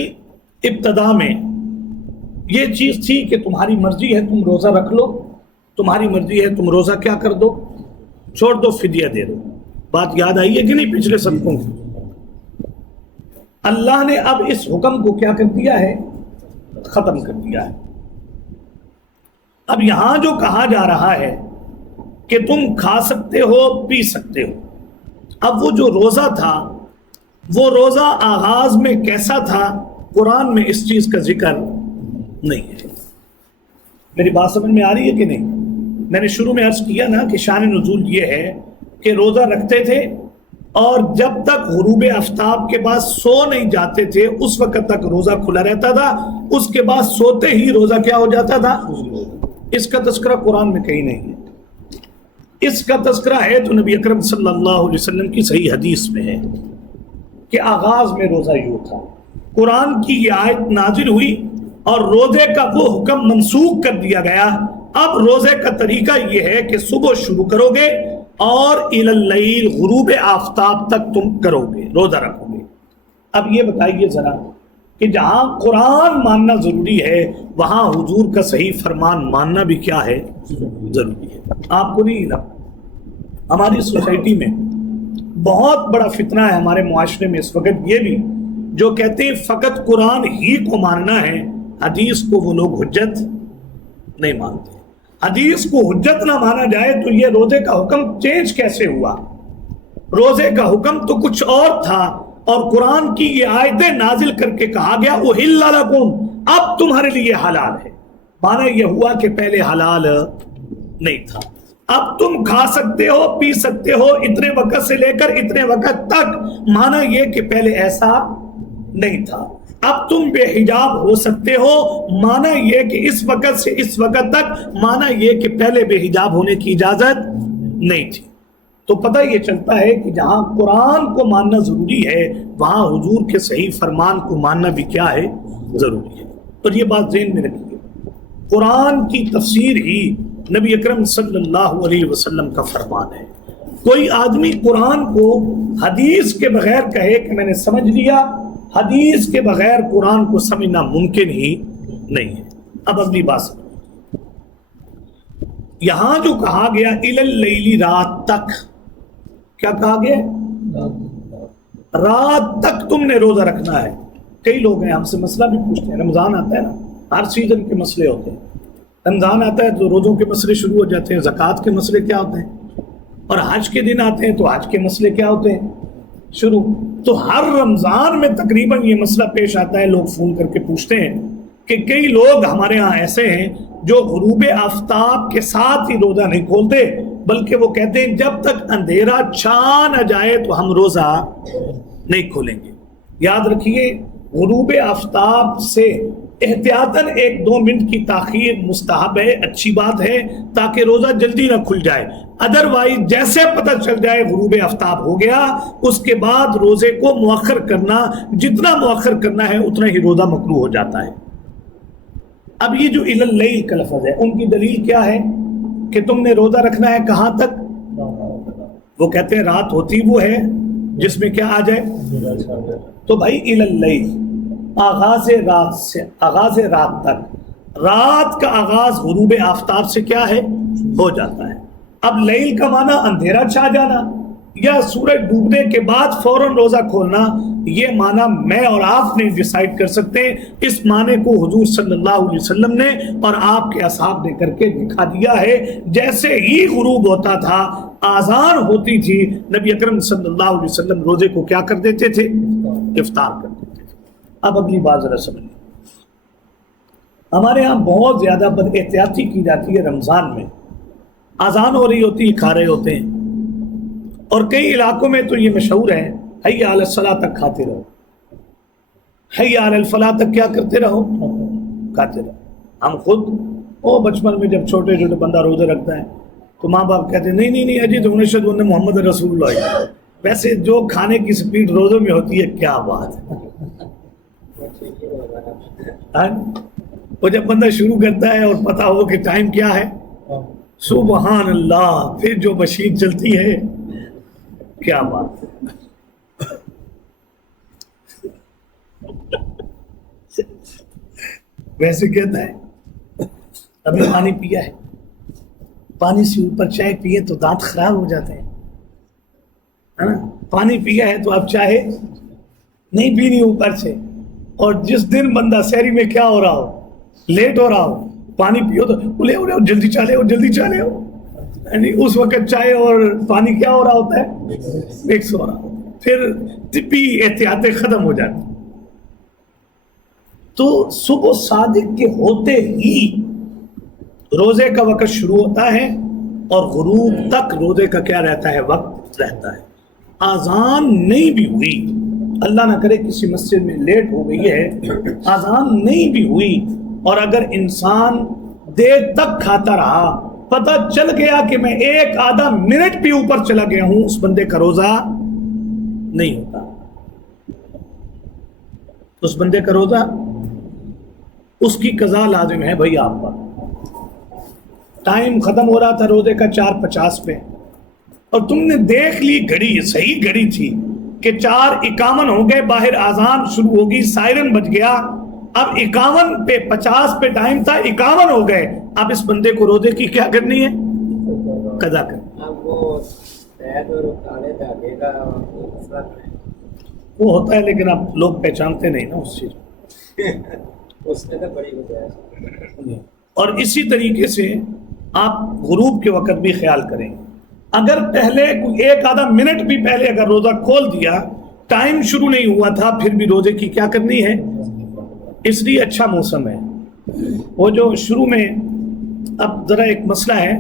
ابتدا میں یہ چیز تھی کہ تمہاری مرضی ہے تم روزہ رکھ لو، تمہاری مرضی ہے تم روزہ کیا کر دو، چھوڑ دو، فدیہ دے دو۔ بات یاد آئی ہے کہ نہیں پچھلے سبقوں کی؟ اللہ نے اب اس حکم کو کیا کر دیا ہے، ختم کر دیا ہے۔ اب یہاں جو کہا جا رہا ہے کہ تم کھا سکتے ہو، پی سکتے ہو، اب وہ جو روزہ تھا، وہ روزہ آغاز میں کیسا تھا، قرآن میں اس چیز کا ذکر نہیں ہے۔ میری بات سمجھ میں آ رہی ہے کہ نہیں؟ میں نے شروع میں عرض کیا نا کہ شان نزول یہ ہے کہ روزہ رکھتے تھے اور جب تک غروب آفتاب کے بعد سو نہیں جاتے تھے اس وقت تک روزہ کھلا رہتا تھا، اس کے بعد سوتے ہی روزہ کیا ہو جاتا تھا۔ اس کا تذکرہ قرآن میں کہیں نہیں ہے، اس کا تذکرہ ہے تو نبی اکرم صلی اللہ علیہ وسلم کی صحیح حدیث میں ہے کہ آغاز میں روزہ یوں تھا۔ قرآن کی یہ آیت نازل ہوئی اور روزے کا وہ حکم منسوخ کر دیا گیا۔ اب روزے کا طریقہ یہ ہے کہ صبح شروع کرو گے اور الی اللیل، غروب آفتاب تک تم کرو گے، روزہ رکھو گے۔ اب یہ بتائیے ذرا کہ جہاں قرآن ماننا ضروری ہے وہاں حضور کا صحیح فرمان ماننا بھی کیا ہے، ضروری ہے۔ آپ کو نہیں لگتا ہماری سوسائٹی میں بہت بڑا فتنہ ہے ہمارے معاشرے میں اس وقت یہ بھی، جو کہتے ہیں فقط قرآن ہی کو ماننا ہے، حدیث کو وہ لوگ حجت نہیں مانتے۔ حدیث کو حجت نہ مانا جائے تو یہ روزے کا حکم چینج کیسے ہوا؟ روزے کا حکم تو کچھ اور تھا، اور قرآن کی یہ آیتیں نازل کر کے کہا گیا اُحِلَّ لَكُمْ، اب تمہارے لیے حلال ہے۔ معنی یہ ہوا کہ پہلے حلال نہیں تھا، اب تم کھا سکتے ہو، پی سکتے ہو اتنے وقت سے لے کر اتنے وقت تک، معنی یہ کہ پہلے ایسا نہیں تھا۔ اب تم بے حجاب ہو سکتے ہو، معنی یہ کہ اس وقت سے اس وقت تک، معنی یہ کہ پہلے بے حجاب ہونے کی اجازت نہیں تھی۔ تو پتہ یہ چلتا ہے کہ جہاں قرآن کو ماننا ضروری ہے، وہاں حضور کے صحیح فرمان کو ماننا بھی کیا ہے؟ ضروری ہے۔ اور یہ بات ذہن میں رکھیے، قرآن کی تفسیر ہی نبی اکرم صلی اللہ علیہ وسلم کا فرمان ہے۔ کوئی آدمی قرآن کو حدیث کے بغیر کہے کہ میں نے سمجھ لیا، حدیث کے بغیر قرآن کو سمجھنا ممکن ہی نہیں ہے۔ اب اگلی بات سمجھ، یہاں جو کہا گیا اِلَى اللَّيْلِ، رات تک، کیا کہا گیا؟ رات تک تم نے روزہ رکھنا ہے۔ کئی لوگ ہیں ہم سے مسئلہ بھی پوچھتے ہیں، رمضان آتا ہے نا، ہر سیزن کے مسئلے ہوتے ہیں، رمضان آتا ہے تو روزوں کے مسئلے شروع ہو جاتے ہیں، زکوٰۃ کے مسئلے کیا ہوتے ہیں، اور حج کے دن آتے ہیں تو حج کے مسئلے کیا ہوتے ہیں شروع۔ تو ہر رمضان میں تقریباً یہ مسئلہ پیش آتا ہے، لوگ فون کر کے پوچھتے ہیں کہ کئی لوگ ہمارے ہاں ایسے ہیں جو غروب آفتاب کے ساتھ ہی روزہ نہیں کھولتے، بلکہ وہ کہتے ہیں جب تک اندھیرا چھا نہ جائے تو ہم روزہ نہیں کھولیں گے۔ یاد رکھیے، غروب آفتاب سے احتیاطاً 1-2 منٹ کی تاخیر مستحب ہے، اچھی بات ہے، تاکہ روزہ جلدی نہ کھل جائے۔ ادروائز جیسے پتہ چل جائے غروب آفتاب ہو گیا، اس کے بعد روزے کو مؤخر کرنا، جتنا مؤخر کرنا ہے اتنا ہی روزہ مکروہ ہو جاتا ہے۔ اب یہ جو اِلَى اللَّيْلِ کا لفظ ہے، ان کی دلیل کیا ہے کہ تم نے روزہ رکھنا ہے کہاں تک؟ وہ کہتے ہیں رات ہوتی وہ ہے جس میں کیا آ جائے۔ تو بھائی اِلَى اللَّيْلِ، آغاز رات سے، آغاز رات تک، رات کا آغاز غروب آفتاب سے کیا ہے؟ ہو جاتا ہے۔ اب لیل کا معنی اندھیرا چھا جانا یا سورج ڈوبنے کے بعد فوراً روزہ کھولنا، یہ معنی میں اور آپ نہیں ڈیسائیڈ کر سکتے۔ اس معنی کو حضور صلی اللہ علیہ وسلم نے اور آپ کے اصحاب نے کر کے دکھا دیا ہے۔ جیسے ہی غروب ہوتا تھا، آذان ہوتی تھی، نبی اکرم صلی اللہ علیہ وسلم روزے کو کیا کر دیتے تھے؟ افطار کر دیتے تھے۔ اب اگلی بات ذرا سمجھیں، ہمارے ہاں بہت زیادہ بد احتیاطی کی جاتی ہے۔ رمضان میں آذان ہو رہی ہوتی ہے، کھا رہے ہوتے ہیں، اور کئی علاقوں میں تو یہ مشہور ہے حی علی الصلاۃ تک کھاتے رہو، حی علی الفلاح تک کیا کرتے رہو؟ کھاتے رہو۔ ہم خود بچپن میں جب چھوٹے چھوٹے بندہ روزے رکھتا ہے تو ماں باپ کہتے ہیں نہیں نہیں نہیں اجی تم نے اشہد ان محمد رسول اللہ ہے۔ ویسے جو کھانے کی سپیڈ روزوں میں ہوتی ہے، کیا بات ہے۔ وہ جب بندہ شروع کرتا ہے اور پتہ ہو کہ ٹائم کیا ہے، سبحان اللہ، پھر جو مشین چلتی ہے، کیا بات ہے۔ ویسے کہتا ہے ابھی پانی پیا ہے، پانی سے اوپر چائے پیے تو دانت خراب ہو جاتے ہیں، ہے نا؟ پانی پیا ہے تو اب چائے نہیں پینی اوپر سے۔ اور جس دن بندہ سحری میں کیا ہو رہا ہو، لیٹ ہو رہا ہو، پانی پیو تو بولے جلدی چالے ہو، جلدی چالے ہو، یعنی اس وقت چائے اور پانی کیا ہو رہا ہوتا ہے؟ مکس ہو رہا ہوتا ہے۔ پھر طبی احتیاطیں ختم ہو جاتی۔ تو صبح صادق کے ہوتے ہی روزے کا وقت شروع ہوتا ہے اور غروب تک روزے کا کیا رہتا ہے؟ وقت رہتا ہے۔ آذان نہیں بھی ہوئی، اللہ نہ کرے کسی مسجد میں لیٹ ہو گئی ہے، آذان نہیں بھی ہوئی، اور اگر انسان دیر تک کھاتا رہا، پتہ چل گیا کہ میں 1-آدھا منٹ بھی اوپر چلا گیا ہوں، اس بندے کا روزہ نہیں ہوتا، اس بندے کا روزہ، اس کی قضا لازم ہے بھائی آپ پر۔ ٹائم ختم ہو رہا تھا روزے کا 4:50 پہ، اور تم نے دیکھ لی گھڑی، صحیح گھڑی تھی کہ 4:51 ہو گئے، باہر آذان شروع ہوگی، سائرن بج گیا، اب 51 پہ 50 پہ ٹائم تھا، 51 ہو گئے، اب اس بندے کو روزے کی کیا کرنی ہے؟ قضا کرنی۔ وہ ہوتا ہے لیکن اب لوگ پہچانتے نہیں نا اس چیز اس میں تو بڑی وجہ ہے. اور اسی طریقے سے آپ غروب کے وقت بھی خیال کریں. اگر پہلے کوئی ایک آدھا منٹ بھی پہلے اگر روزہ کھول دیا، ٹائم شروع نہیں ہوا تھا، پھر بھی روزے کی کیا کرنی ہے؟ اس لیے اچھا موسم ہے. وہ جو شروع میں، اب ذرا ایک مسئلہ ہے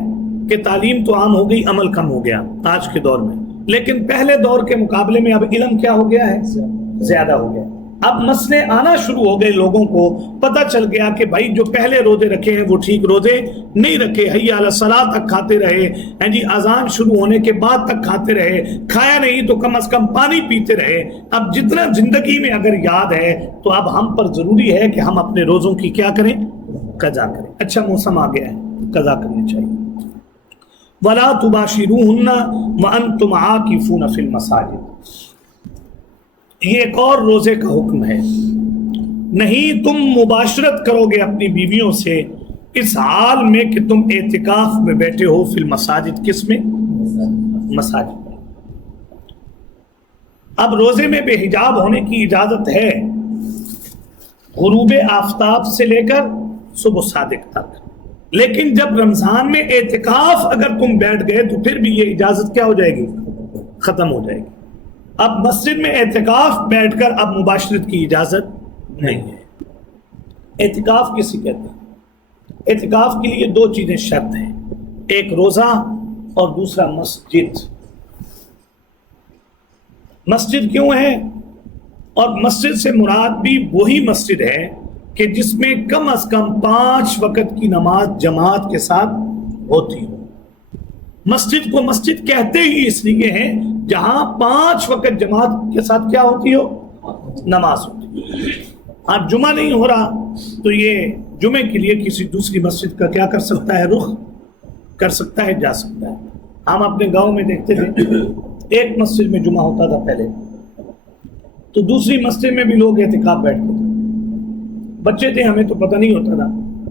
کہ تعلیم تو عام ہو گئی، عمل کم ہو گیا آج کے دور میں، لیکن پہلے دور کے مقابلے میں اب علم کیا ہو گیا ہے؟ زیادہ ہو گیا. اب مسئلے آنا شروع ہو گئے، لوگوں کو پتہ چل گیا کہ بھائی جو پہلے روزے رکھے ہیں وہ ٹھیک روزے نہیں رکھے. حی علی الصلاۃ تک کھاتے رہے، جی اذان شروع ہونے کے بعد تک کھاتے رہے، کھایا نہیں تو کم از کم پانی پیتے رہے. اب جتنا زندگی میں اگر یاد ہے تو اب ہم پر ضروری ہے کہ ہم اپنے روزوں کی کیا کریں؟ قضا کریں. اچھا موسم آ گیا ہے، قضا کرنی چاہیے. وَلَا تُبَاشِرُوهُنَّ وَأَنْتُمْ عَاكِفُونَ فِي الْمَسَاجِدِ. یہ ایک اور روزے کا حکم ہے. نہیں تم مباشرت کرو گے اپنی بیویوں سے اس حال میں کہ تم اعتکاف میں بیٹھے ہو. فی المساجد، کس میں؟ مساجد میں. اب روزے میں بے حجاب ہونے کی اجازت ہے غروب آفتاب سے لے کر صبح صادق تک، لیکن جب رمضان میں اعتکاف اگر تم بیٹھ گئے تو پھر بھی یہ اجازت کیا ہو جائے گی؟ ختم ہو جائے گی. اب مسجد میں اعتکاف بیٹھ کر اب مباشرت کی اجازت نہیں ہے. اعتکاف کسی کہتے ہیں؟ اعتکاف کے لیے دو چیزیں شرط ہیں، ایک روزہ اور دوسرا مسجد. مسجد کیوں ہے؟ اور مسجد سے مراد بھی وہی مسجد ہے کہ جس میں کم از کم 5 وقت کی نماز جماعت کے ساتھ ہوتی ہو. مسجد کو مسجد کہتے ہی اس لیے ہیں جہاں 5 وقت جماعت کے ساتھ کیا ہوتی ہو؟ نماز ہوتی ہے. آج جمعہ نہیں ہو رہا تو یہ جمعے کے لیے کسی دوسری مسجد کا کیا کر سکتا ہے؟ رخ کر سکتا ہے، جا سکتا ہے. ہم اپنے گاؤں میں دیکھتے تھے ایک مسجد میں جمعہ ہوتا تھا پہلے، تو دوسری مسجد میں بھی لوگ اعتکاف بیٹھتے تھے. بچے تھے، ہمیں تو پتہ نہیں ہوتا تھا.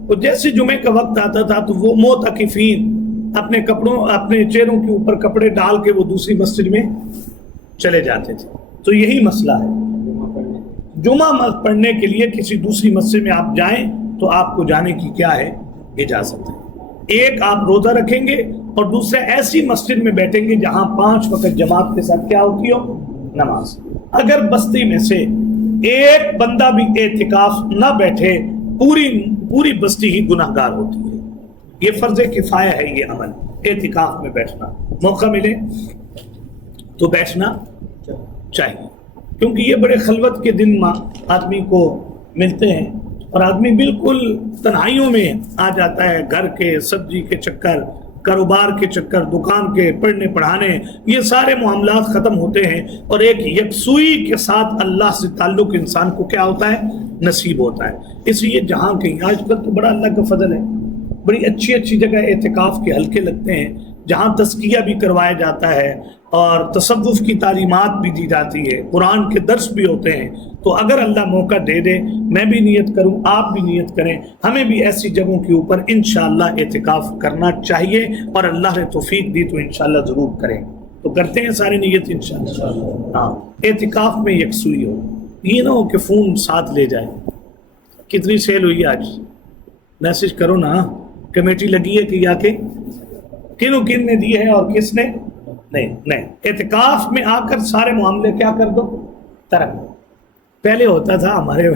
تو جیسے جمعے کا وقت آتا تھا تو وہ معتکفین اپنے کپڑوں، اپنے چہروں کے اوپر کپڑے ڈال کے وہ دوسری مسجد میں چلے جاتے تھے. تو یہی مسئلہ ہے، جمعہ پڑھنے کے لیے کسی دوسری مسجد میں آپ جائیں تو آپ کو جانے کی کیا ہے؟ اجازت ہے. ایک آپ روزہ رکھیں گے اور دوسرے ایسی مسجد میں بیٹھیں گے جہاں 5 وقت جماعت کے ساتھ کیا ہوتی ہو؟ نماز. اگر بستی میں سے ایک بندہ بھی اعتکاف نہ بیٹھے، پوری بستی ہی گناہ گار ہوتی ہے. یہ فرض کفایہ ہے یہ عمل، اعتکاف میں بیٹھنا. موقع ملے تو بیٹھنا چاہیے، کیونکہ یہ بڑے خلوت کے دن آدمی کو ملتے ہیں اور آدمی بالکل تنہائیوں میں آ جاتا ہے. گھر کے سبزی کے چکر، کاروبار کے چکر، دکان کے پڑھنے پڑھانے، یہ سارے معاملات ختم ہوتے ہیں اور ایک یکسوئی کے ساتھ اللہ سے تعلق انسان کو کیا ہوتا ہے؟ نصیب ہوتا ہے. اس لیے جہاں کہیں آج کل تو بڑا اللہ کا فضل ہے، بڑی اچھی جگہ اعتکاف کے حلقے لگتے ہیں جہاں تزکیہ بھی کروایا جاتا ہے اور تصوف کی تعلیمات بھی دی جاتی ہے، قرآن کے درس بھی ہوتے ہیں. تو اگر اللہ موقع دے دے، میں بھی نیت کروں، آپ بھی نیت کریں، ہمیں بھی ایسی جگہوں کے اوپر انشاءاللہ اعتکاف کرنا چاہیے، اور اللہ نے توفیق دی تو انشاءاللہ ضرور کریں. تو کرتے ہیں سارے نیت انشاءاللہ. ہاں، اعتکاف میں یکسوئی ہو، یہ نہ ہو کہ فون ساتھ لے جائیں. کتنی سیل ہوئی آج؟ میسج کرو نا، کمیٹی لگی ہے کہ یا کہ کن نے دی ہے اور کس نے نہیں. اعتکاف میں آ کر سارے معاملے کیا کر دو؟ ترک دو. پہلے ہوتا تھا ہمارے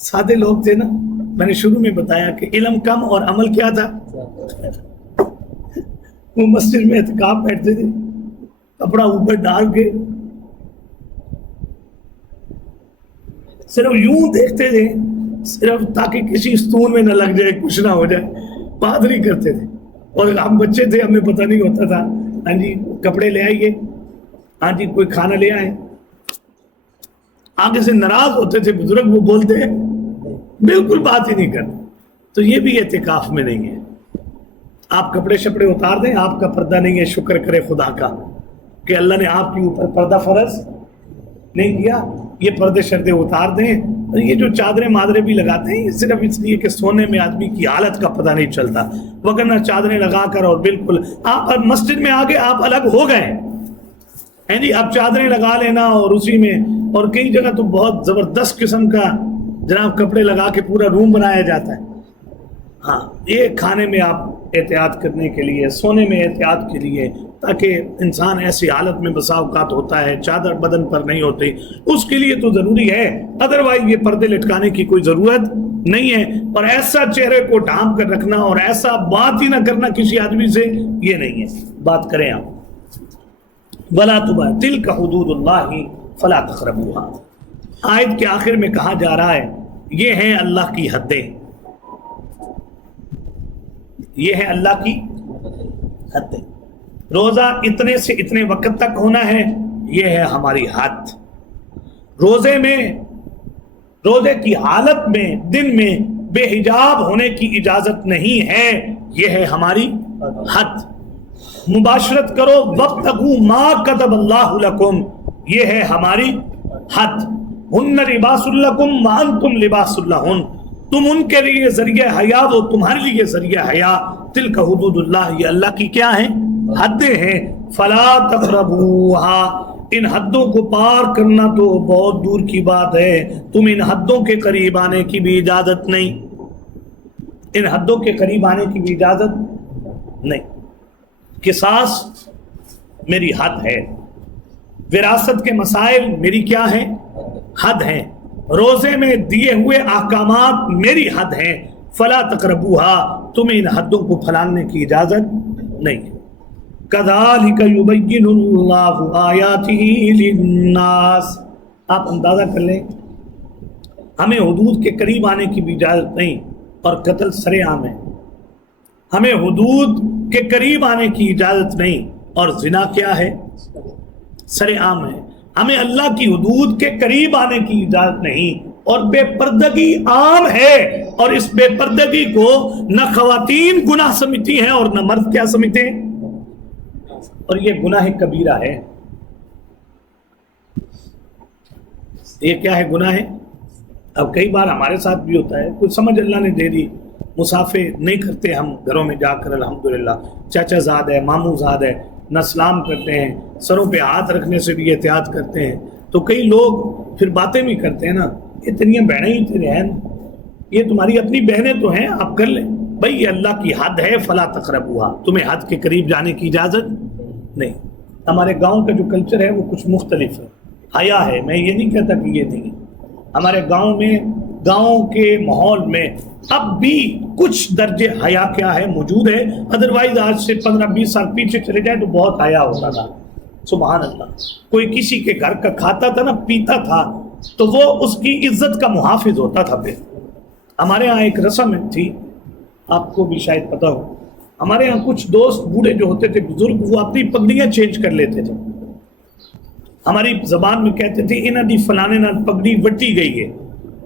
سادے لوگ تھے نا، میں نے شروع میں بتایا کہ علم کم اور عمل کیا تھا. وہ مسجد میں اعتکاف بیٹھتے تھے، کپڑا اوپر ڈال کے صرف یوں دیکھتے تھے، صرف تاکہ کسی ستون میں نہ لگ جائے، کچھ نہ ہو جائے. پادری کرتے تھے اور ہم بچے تھے، ہمیں پتہ نہیں ہوتا تھا. ہاں جی کپڑے لے آئیے، ہاں جی کوئی کھانا لے آئے. آگے سے ناراض ہوتے تھے بزرگ، وہ بولتے ہیں بالکل بات ہی نہیں کرتے. تو یہ بھی اعتکاف میں نہیں ہے. آپ کپڑے شپڑے اتار دیں، آپ کا پردہ نہیں ہے، شکر کرے خدا کا کہ اللہ نے آپ کے اوپر پردہ فرض نہیں کیا. یہ پردے شردے اتار دیں. یہ جو چادریں مادریں بھی لگاتے ہیں، یہ صرف اس لیے کہ سونے میں آدمی کی حالت کا پتہ نہیں چلتا، وگرنہ چادریں لگا کر اور بالکل آپ مسجد میں آگے آپ الگ ہو گئے. ہے جی اب چادریں لگا لینا اور اسی میں، اور کئی جگہ تو بہت زبردست قسم کا جناب کپڑے لگا کے پورا روم بنایا جاتا ہے. ہاں یہ کھانے میں آپ احتیاط کرنے کے لیے، سونے میں احتیاط کے لیے، تاکہ انسان ایسی حالت میں بسا اوقات ہوتا ہے چادر بدن پر نہیں ہوتی، اس کے لیے تو ضروری ہے، ادروائز یہ پردے لٹکانے کی کوئی ضرورت نہیں ہے. اور ایسا چہرے کو ڈھانپ کر رکھنا اور ایسا بات ہی نہ کرنا کسی آدمی سے، یہ نہیں ہے. بات کریں آپ وَلَا تُبَا تِلْكَ حُدُودُ اللَّهِ فَلَا تَقْرَبُوهَا. آیت کے آخر میں کہا جا رہا ہے یہ ہیں اللہ کی حدیں، یہ ہے اللہ کی حدیں. روزہ اتنے سے اتنے وقت تک ہونا ہے، یہ ہے ہماری حد. روزے میں، روزے کی حالت میں دن میں بے حجاب ہونے کی اجازت نہیں ہے، یہ ہے ہماری حد. مباشرت کرو وابتغوا ما كتب اللہ لکم، یہ ہے ہماری حد. ہن لباس لکم وانتم لباس لہن، تم ان کے لیے ذریعہ حیا، وہ تمہارے لیے ذریعہ حیا. تلک حدود اللہ، یہ اللہ کی کیا ہیں؟ حدیں ہیں. فلا تقربوها، ان حدوں کو پار کرنا تو بہت دور کی بات ہے، تم ان حدوں کے قریب آنے کی بھی اجازت نہیں، ان حدوں کے قریب آنے کی بھی اجازت نہیں. قصاص میری حد ہے، وراثت کے مسائل میری کیا ہیں؟ حد ہیں. روزے میں دیے ہوئے احکامات میری حد ہیں. فلا تقربوها، تمہیں ان حدوں کو پھیلانے کی اجازت نہیں ہے. کذالک یبین اللہ آیاتہ للناس. آپ اندازہ کر لیں، ہمیں حدود کے قریب آنے کی بھی اجازت نہیں، اور قتل سر عام ہے. ہمیں حدود کے قریب آنے کی اجازت نہیں، اور زنا کیا ہے؟ سر عام ہے. ہمیں اللہ کی حدود کے قریب آنے کی اجازت نہیں، اور بے پردگی عام ہے. اور اس بے پردگی کو نہ خواتین گناہ سمجھتی ہیں اور نہ مرد کیا سمجھتے ہیں، اور یہ گناہ کبیرہ ہے. یہ کیا ہے؟ گناہ ہے. اب کئی بار ہمارے ساتھ بھی ہوتا ہے، کچھ سمجھ اللہ نے دے دی، مسافے نہیں کرتے ہم گھروں میں جا کر الحمدللہ، چاچا زاد ہے، ماموں زاد ہے، نہ سلام کرتے ہیں، سروں پہ ہاتھ رکھنے سے بھی احتیاط کرتے ہیں. تو کئی لوگ پھر باتیں بھی کرتے ہیں نا، اتنی بہنیں ہی تیرے ہیں، یہ تمہاری اپنی بہنیں تو ہیں، آپ کر لیں. بھائی یہ اللہ کی حد ہے، فلا تقربوها، تمہیں حد کے قریب جانے کی اجازت نہیں. ہمارے گاؤں کا جو کلچر ہے وہ کچھ مختلف ہے، حیا ہے. میں یہ نہیں کہتا کہ یہ نہیں، ہمارے گاؤں میں، گاؤں کے ماحول میں اب بھی کچھ درجے حیا کیا ہے موجود ہے. ادروائز آج سے 15-20 سال پیچھے چلے جائے تو بہت حیا ہوتا تھا. سبحان اللہ. کوئی کسی کے گھر کا کھاتا تھا نا، پیتا تھا، تو وہ اس کی عزت کا محافظ ہوتا تھا. پھر ہمارے ہاں ایک رسم تھی، آپ کو بھی شاید پتہ ہو، ہمارے ہاں کچھ دوست بوڑھے جو ہوتے تھے، بزرگ، وہ اپنی پگڑیاں چینج کر لیتے تھے. ہماری زبان میں کہتے تھے انہاں دی فلانے نہ پگڑی وٹی گئی ہے،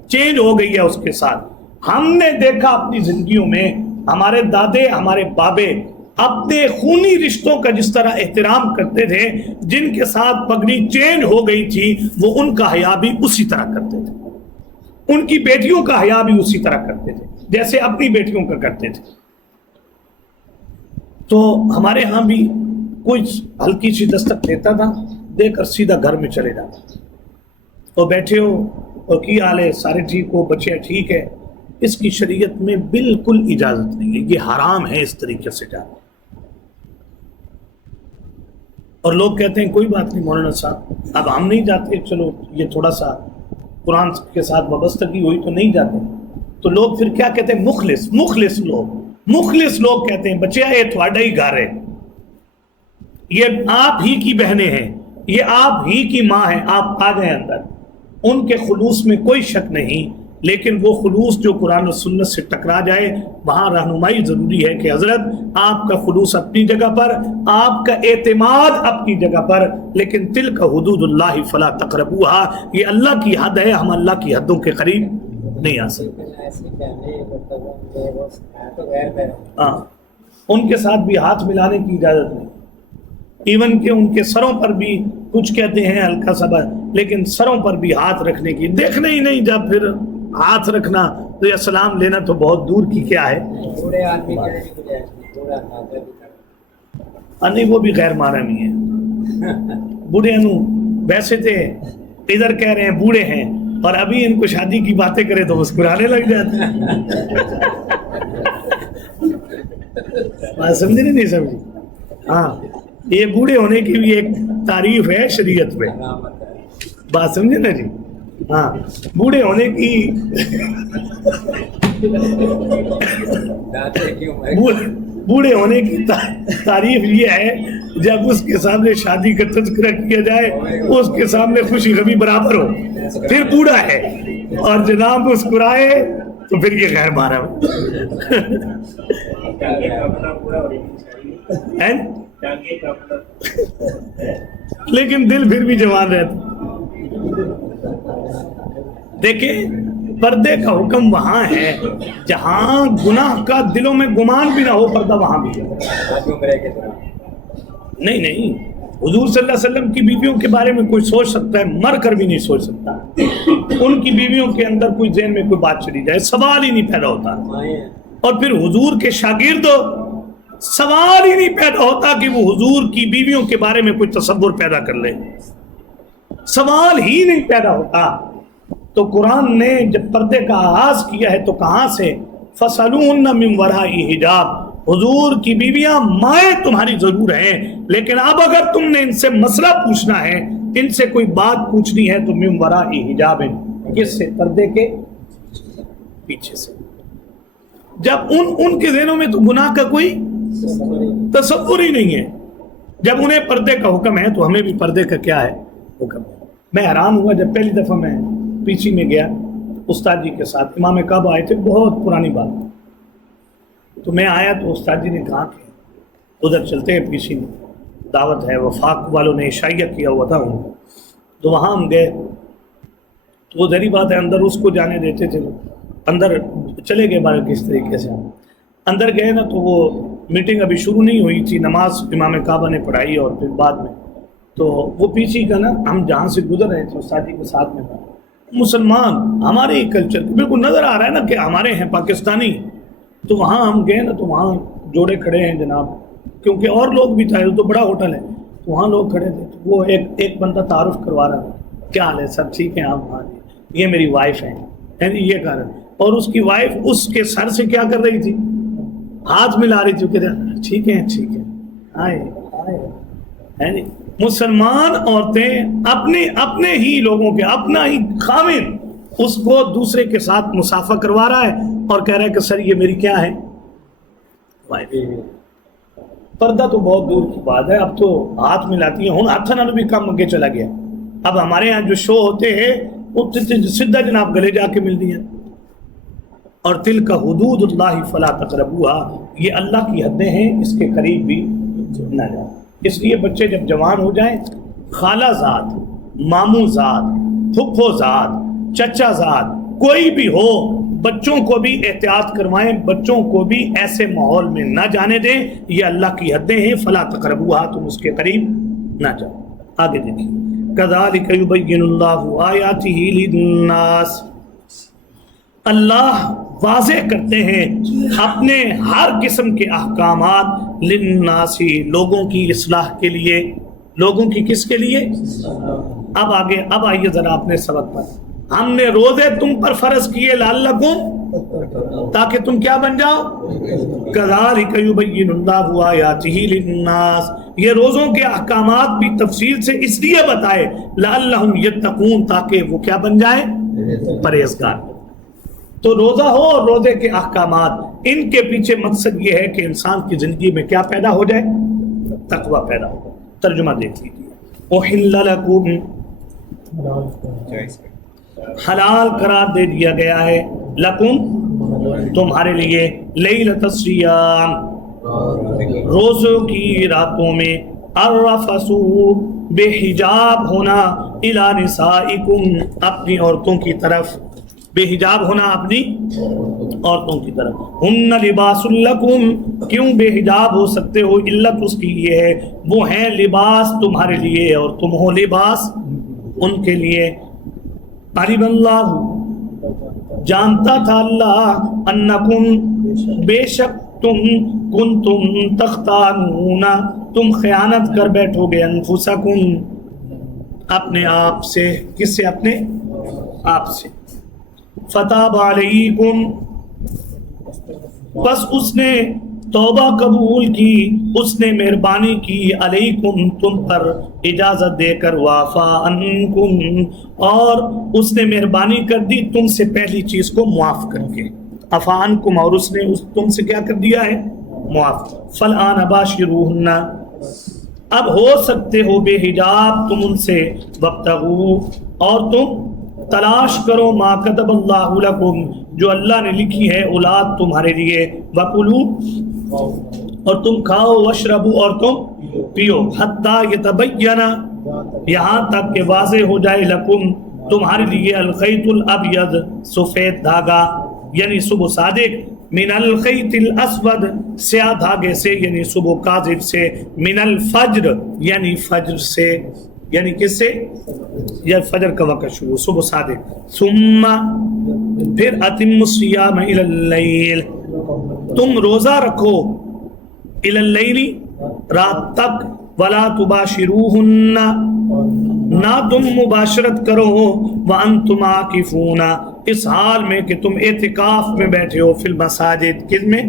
چینج ہو گئی ہے اس کے ساتھ. ہم نے دیکھا اپنی زندگیوں میں ہمارے دادے، ہمارے بابے اپنے خونی رشتوں کا جس طرح احترام کرتے تھے، جن کے ساتھ پگڑی چینج ہو گئی تھی وہ ان کا حیا بھی اسی طرح کرتے تھے، ان کی بیٹیوں کا حیا بھی اسی طرح کرتے تھے جیسے اپنی بیٹیوں کا کرتے تھے. تو ہمارے ہاں بھی کوئی ہلکی سی دستک دیتا تھا، دے کر سیدھا گھر میں چلے جاتا. اور بیٹھے ہو اور کی حال ہے، سارے ٹھیک ہو، بچے ٹھیک ہے. اس کی شریعت میں بالکل اجازت نہیں ہے، یہ حرام ہے اس طریقے سے جانا. اور لوگ کہتے ہیں کوئی بات نہیں مولانا صاحب، اب ہم نہیں جاتے، چلو یہ تھوڑا سا قرآن کے ساتھ وابستگی ہوئی تو نہیں جاتے. تو لوگ پھر کیا کہتے ہیں؟ مخلص لوگ کہتے ہیں بچیا یہ تھوڑا ہی گھر ہے، یہ آپ ہی کی بہنیں ہیں، یہ آپ ہی کی ماں ہیں، آپ آ جائیں اندر. ان کے خلوص میں کوئی شک نہیں، لیکن وہ خلوص جو قرآن و سنت سے ٹکرا جائے وہاں رہنمائی ضروری ہے کہ حضرت آپ کا خلوص اپنی جگہ پر، آپ کا اعتماد اپنی جگہ پر، لیکن تلک حدود اللہ فلا تقربوها، یہ اللہ کی حد ہے، ہم اللہ کی حدوں کے قریب نہیں آ سکتے. ہاں، ان کے ساتھ بھی ہاتھ ملانے کی اجازت نہیں. ایون کہ ان کے سروں پر بھی کچھ کہتے ہیں ہلکا سا، لیکن سروں پر بھی ہاتھ رکھنے کی، دیکھنا ہی نہیں. جب پھر ہاتھ رکھنا تو یہ سلام لینا تو بہت دور کی کیا ہے. نہیں، وہ بھی غیر محرمی ہے. بوڑھے نو ویسے تھے ادھر کہہ رہے ہیں بوڑھے ہیں اور ابھی ان کو شادی کی باتیں کرے تو مسکرانے لگ جاتے ہیں. بات سمجھے نہیں سمجھی؟ ہاں یہ بوڑھے ہونے کی بھی ایک تعریف ہے شریعت میں. بات سمجھے نا جی؟ ہاں بوڑھے ہونے کی بوڑھے ہونے کی تعریف یہ ہے جب اس کے سامنے شادی کا تذکرہ کیا جائے اس کے سامنے خوشی غمی برابر ہو پھر بوڑھا ہے، اور جناب مسکرائے تو پھر یہ غیر محرم ہے. لیکن دل پھر بھی جوان رہتا. دیکھیں پردے کا حکم وہاں ہے جہاں گناہ کا دلوں میں گمان بھی نہ ہو، پردہ وہاں بھی ہے. نہیں حضور صلی اللہ علیہ وسلم کی بیویوں کے بارے میں کوئی سوچ سکتا ہے، مر کر بھی نہیں سوچ سکتا. ان کی بیویوں کے اندر کوئی ذہن میں کوئی بات چلی جائے سوال ہی نہیں پیدا ہوتا. اور پھر حضور کے شاگرد سوال ہی نہیں پیدا ہوتا کہ وہ حضور کی بیویوں کے بارے میں کوئی تصور پیدا کر لے، سوال ہی نہیں پیدا ہوتا. تو قرآن نے جب پردے کا آغاز کیا ہے تو کہاں سے؟ فَصَلُونَ مِن وَرَاءِ حجاب. حضور کی بیویاں مائیں تمہاری ضرور ہیں، لیکن اب اگر تم نے ان سے مسئلہ پوچھنا ہے، ان سے کوئی بات پوچھنی ہے تو من وراء حجاب. کس سے؟ پردے کے پیچھے سے. جب ان کے ذہنوں میں تو گناہ کا کوئی تصور ہی نہیں ہے. جب انہیں پردے کا حکم ہے تو ہمیں بھی پردے کا کیا ہے؟ حکم ہے. میں حیران ہوا جب پہلی دفعہ میں پیچی میں گیا استاد جی کے ساتھ، امام کعبہ آئے تھے، بہت پرانی بات. تو میں آیا تو استاد جی نے کہا کہ ادھر چلتے ہیں، پیچی میں دعوت ہے، وفاق والوں نے عشائیہ کیا ہوا تھا ان کو. تو وہاں ہم گئے تو وہ ذری بات ہے اندر اس کو جانے دیتے تھے. اندر چلے گئے بارے کس طریقے سے ہم اندر گئے نا تو وہ میٹنگ ابھی شروع نہیں ہوئی تھی، نماز امام کعبہ نے پڑھائی اور پھر بعد میں تو وہ پیچھے کا نا ہم جہاں سے گزر رہے تھے استاد جی کے ساتھ میں تھا. مسلمان ہمارے ہی کلچر بالکل نظر آ رہا ہے نا کہ ہمارے ہیں پاکستانی. تو وہاں ہم گئے نا تو وہاں جوڑے کھڑے ہیں جناب، کیونکہ اور لوگ بھی تھے، تو بڑا ہوٹل ہے تو وہاں لوگ کھڑے تھے. تو وہ ایک بندہ تعارف کروا رہا تھا، کیا حال ہے سب ٹھیک ہیں آپ؟ ہاں جی یہ میری وائف ہے یہ کہہ رہا. اور اس کی وائف اس کے سر سے کیا کر رہی تھی؟ ہاتھ ملا رہی تھی. کہتے ٹھیک ہے ٹھیک ہے. آئے مسلمان عورتیں اپنے ہی لوگوں کے اپنا ہی خامد اس کو دوسرے کے ساتھ مسافہ کروا رہا ہے اور کہہ رہا ہے کہ سر یہ میری کیا ہے؟ پردہ تو بہت دور کی بات ہے، اب تو ہاتھ ملاتی ہیں. ہاتھ نہ بھی کم اگے چلا گیا. اب ہمارے ہاں جو شو ہوتے ہیں وہ سیدھا جناب گلے جا کے ملتی ہیں. اور تلک حدود اللہ فلا تقربوها، یہ اللہ کی حدیں ہیں، اس کے قریب بھی نہ جاؤ. اس لیے بچے جب جوان ہو جائیں، خالہ زاد، ماموں زاد، پھپھو زاد، چچا زاد کوئی بھی ہو، بچوں کو بھی احتیاط کروائیں، بچوں کو بھی ایسے ماحول میں نہ جانے دیں. یہ اللہ کی حدیں ہیں، فلا تقربوها، تم اس کے قریب نہ جاؤ. آگے دیکھیے کذالک یبین اللہ آیاتہ للناس. اللہ واضح کرتے ہیں اپنے ہر قسم کے احکامات للناسی، لوگوں کی اصلاح کے لیے. لوگوں کی کس کے لیے؟ اب آئیے ذرا اپنے سبق پر. ہم نے روزے تم پر فرض کیے لعلکم، تاکہ تم کیا بن جاؤ؟ کذالک یبین اللہ آیاتہ للناس. یہ روزوں کے احکامات بھی تفصیل سے اس لیے بتائے لعلہم یتقون، تاکہ وہ کیا بن جائیں؟ پرہیزگار. تو روزہ ہو اور روزے کے احکامات، ان کے پیچھے مقصد یہ ہے کہ انسان کی زندگی میں کیا پیدا ہو جائے؟ تقوی پیدا ہو. ترجمہ دیکھ لیجیے. احل لکم، حلال قرار دے دیا گیا ہے، لکم تمہارے لیے، لیلۃ الصیام روزوں کی راتوں میں، الرفث بے حجاب ہونا، الی نسائکم اپنی عورتوں کی طرف، بے حجاب ہونا اپنی عورتوں کی طرف. ہن لباس لکم، کیوں بے حجاب ہو سکتے ہو؟ علت اس کی یہ ہے وہ ہیں لباس تمہارے لیے اور تم ہو لباس ان کے لیے. علم اللہ، جانتا تھا اللہ، انکم بے شک تم کنتم تختانون، تم خیانت کر بیٹھو گے انفسکم، اپنے آپ سے. کس سے؟ اپنے آپ سے. فتاب علیکم، بس اس نے توبہ قبول کی، اس نے مہربانی کی، علیکم تم پر اجازت دے کر، وعفا عنکم اور اس نے مہربانی کر دی تم سے پہلی چیز کو معاف کر کے، عفا عنکم اور اس نے تم سے کیا کر دیا ہے؟ معاف. فالآن باشروہن، اب ہو سکتے ہو بے حجاب تم ان سے، وابتغوا اور تم تلاش کرو، ما کتب اللہ لکم جو اللہ نے لکھی ہے اولاد تمہارے لیے، وکلوا اور تم کھاؤ، واشربوا اور تم پیو، حتی یتبین یہاں تک کہ واضح ہو جائے، لکم تمہارے لیے، الخیط الابیض سفید دھاگا یعنی صبح صادق، من الخیط الاسود سیاہ دھاگے سے یعنی صبح کاذب سے، من الفجر یعنی فجر سے، یعنی کس سے؟ یا فجر کا وقت شروع، صبح صادق. ثم پھر اتم الصیام الی اللیل، تم روزہ رکھو، الی اللیل رات تک، ولا تباشروہن نہ تم مباشرت کرو، وانتم عاکفون اس حال میں کہ تم اعتکاف میں بیٹھے ہو، فی المساجد کس میں؟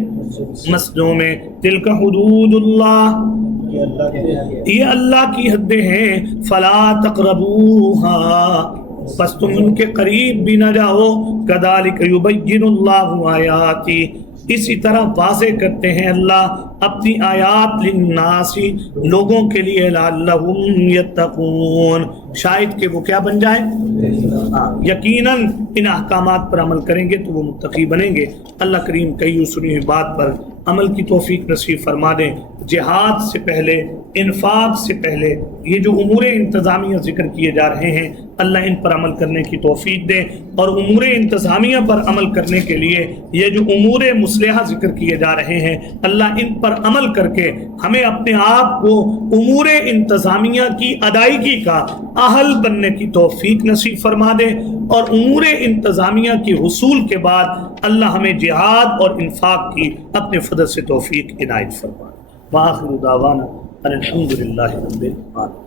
مسجدوں میں. تلک حدود اللہ، یہ اللہ کی حدیں ہیں، فلا تقربوہا بس تم ان کے قریب بھی نہ جاؤ، کذالک یبین اللہ آیاتی اسی طرح واضح کرتے ہیں اللہ اپنی آیات للناس لوگوں کے لیے، لعلہم یتقون شاید کہ وہ کیا بن جائیں، یقیناً ان احکامات پر عمل کریں گے تو وہ متقی بنیں گے. اللہ کریم کئی سنی بات پر عمل کی توفیق نصیب فرما دیں. جہاد سے پہلے، انفاق سے پہلے یہ جو امور انتظامیہ ذکر کیے جا رہے ہیں اللہ ان پر عمل کرنے کی توفیق دے، اور امور انتظامیہ پر عمل کرنے کے لیے یہ جو امور مصلحہ ذکر کیے جا رہے ہیں اللہ ان پر عمل کر کے ہمیں اپنے آپ کو امور انتظامیہ کی ادائیگی کا اہل بننے کی توفیق نصیب فرما دے، اور امور انتظامیہ کی حصول کے بعد اللہ ہمیں جہاد اور انفاق کی اپنے فضل سے توفیق عنایت فرما. وآخر دعوانا ان الحمد للہ رب العالمین.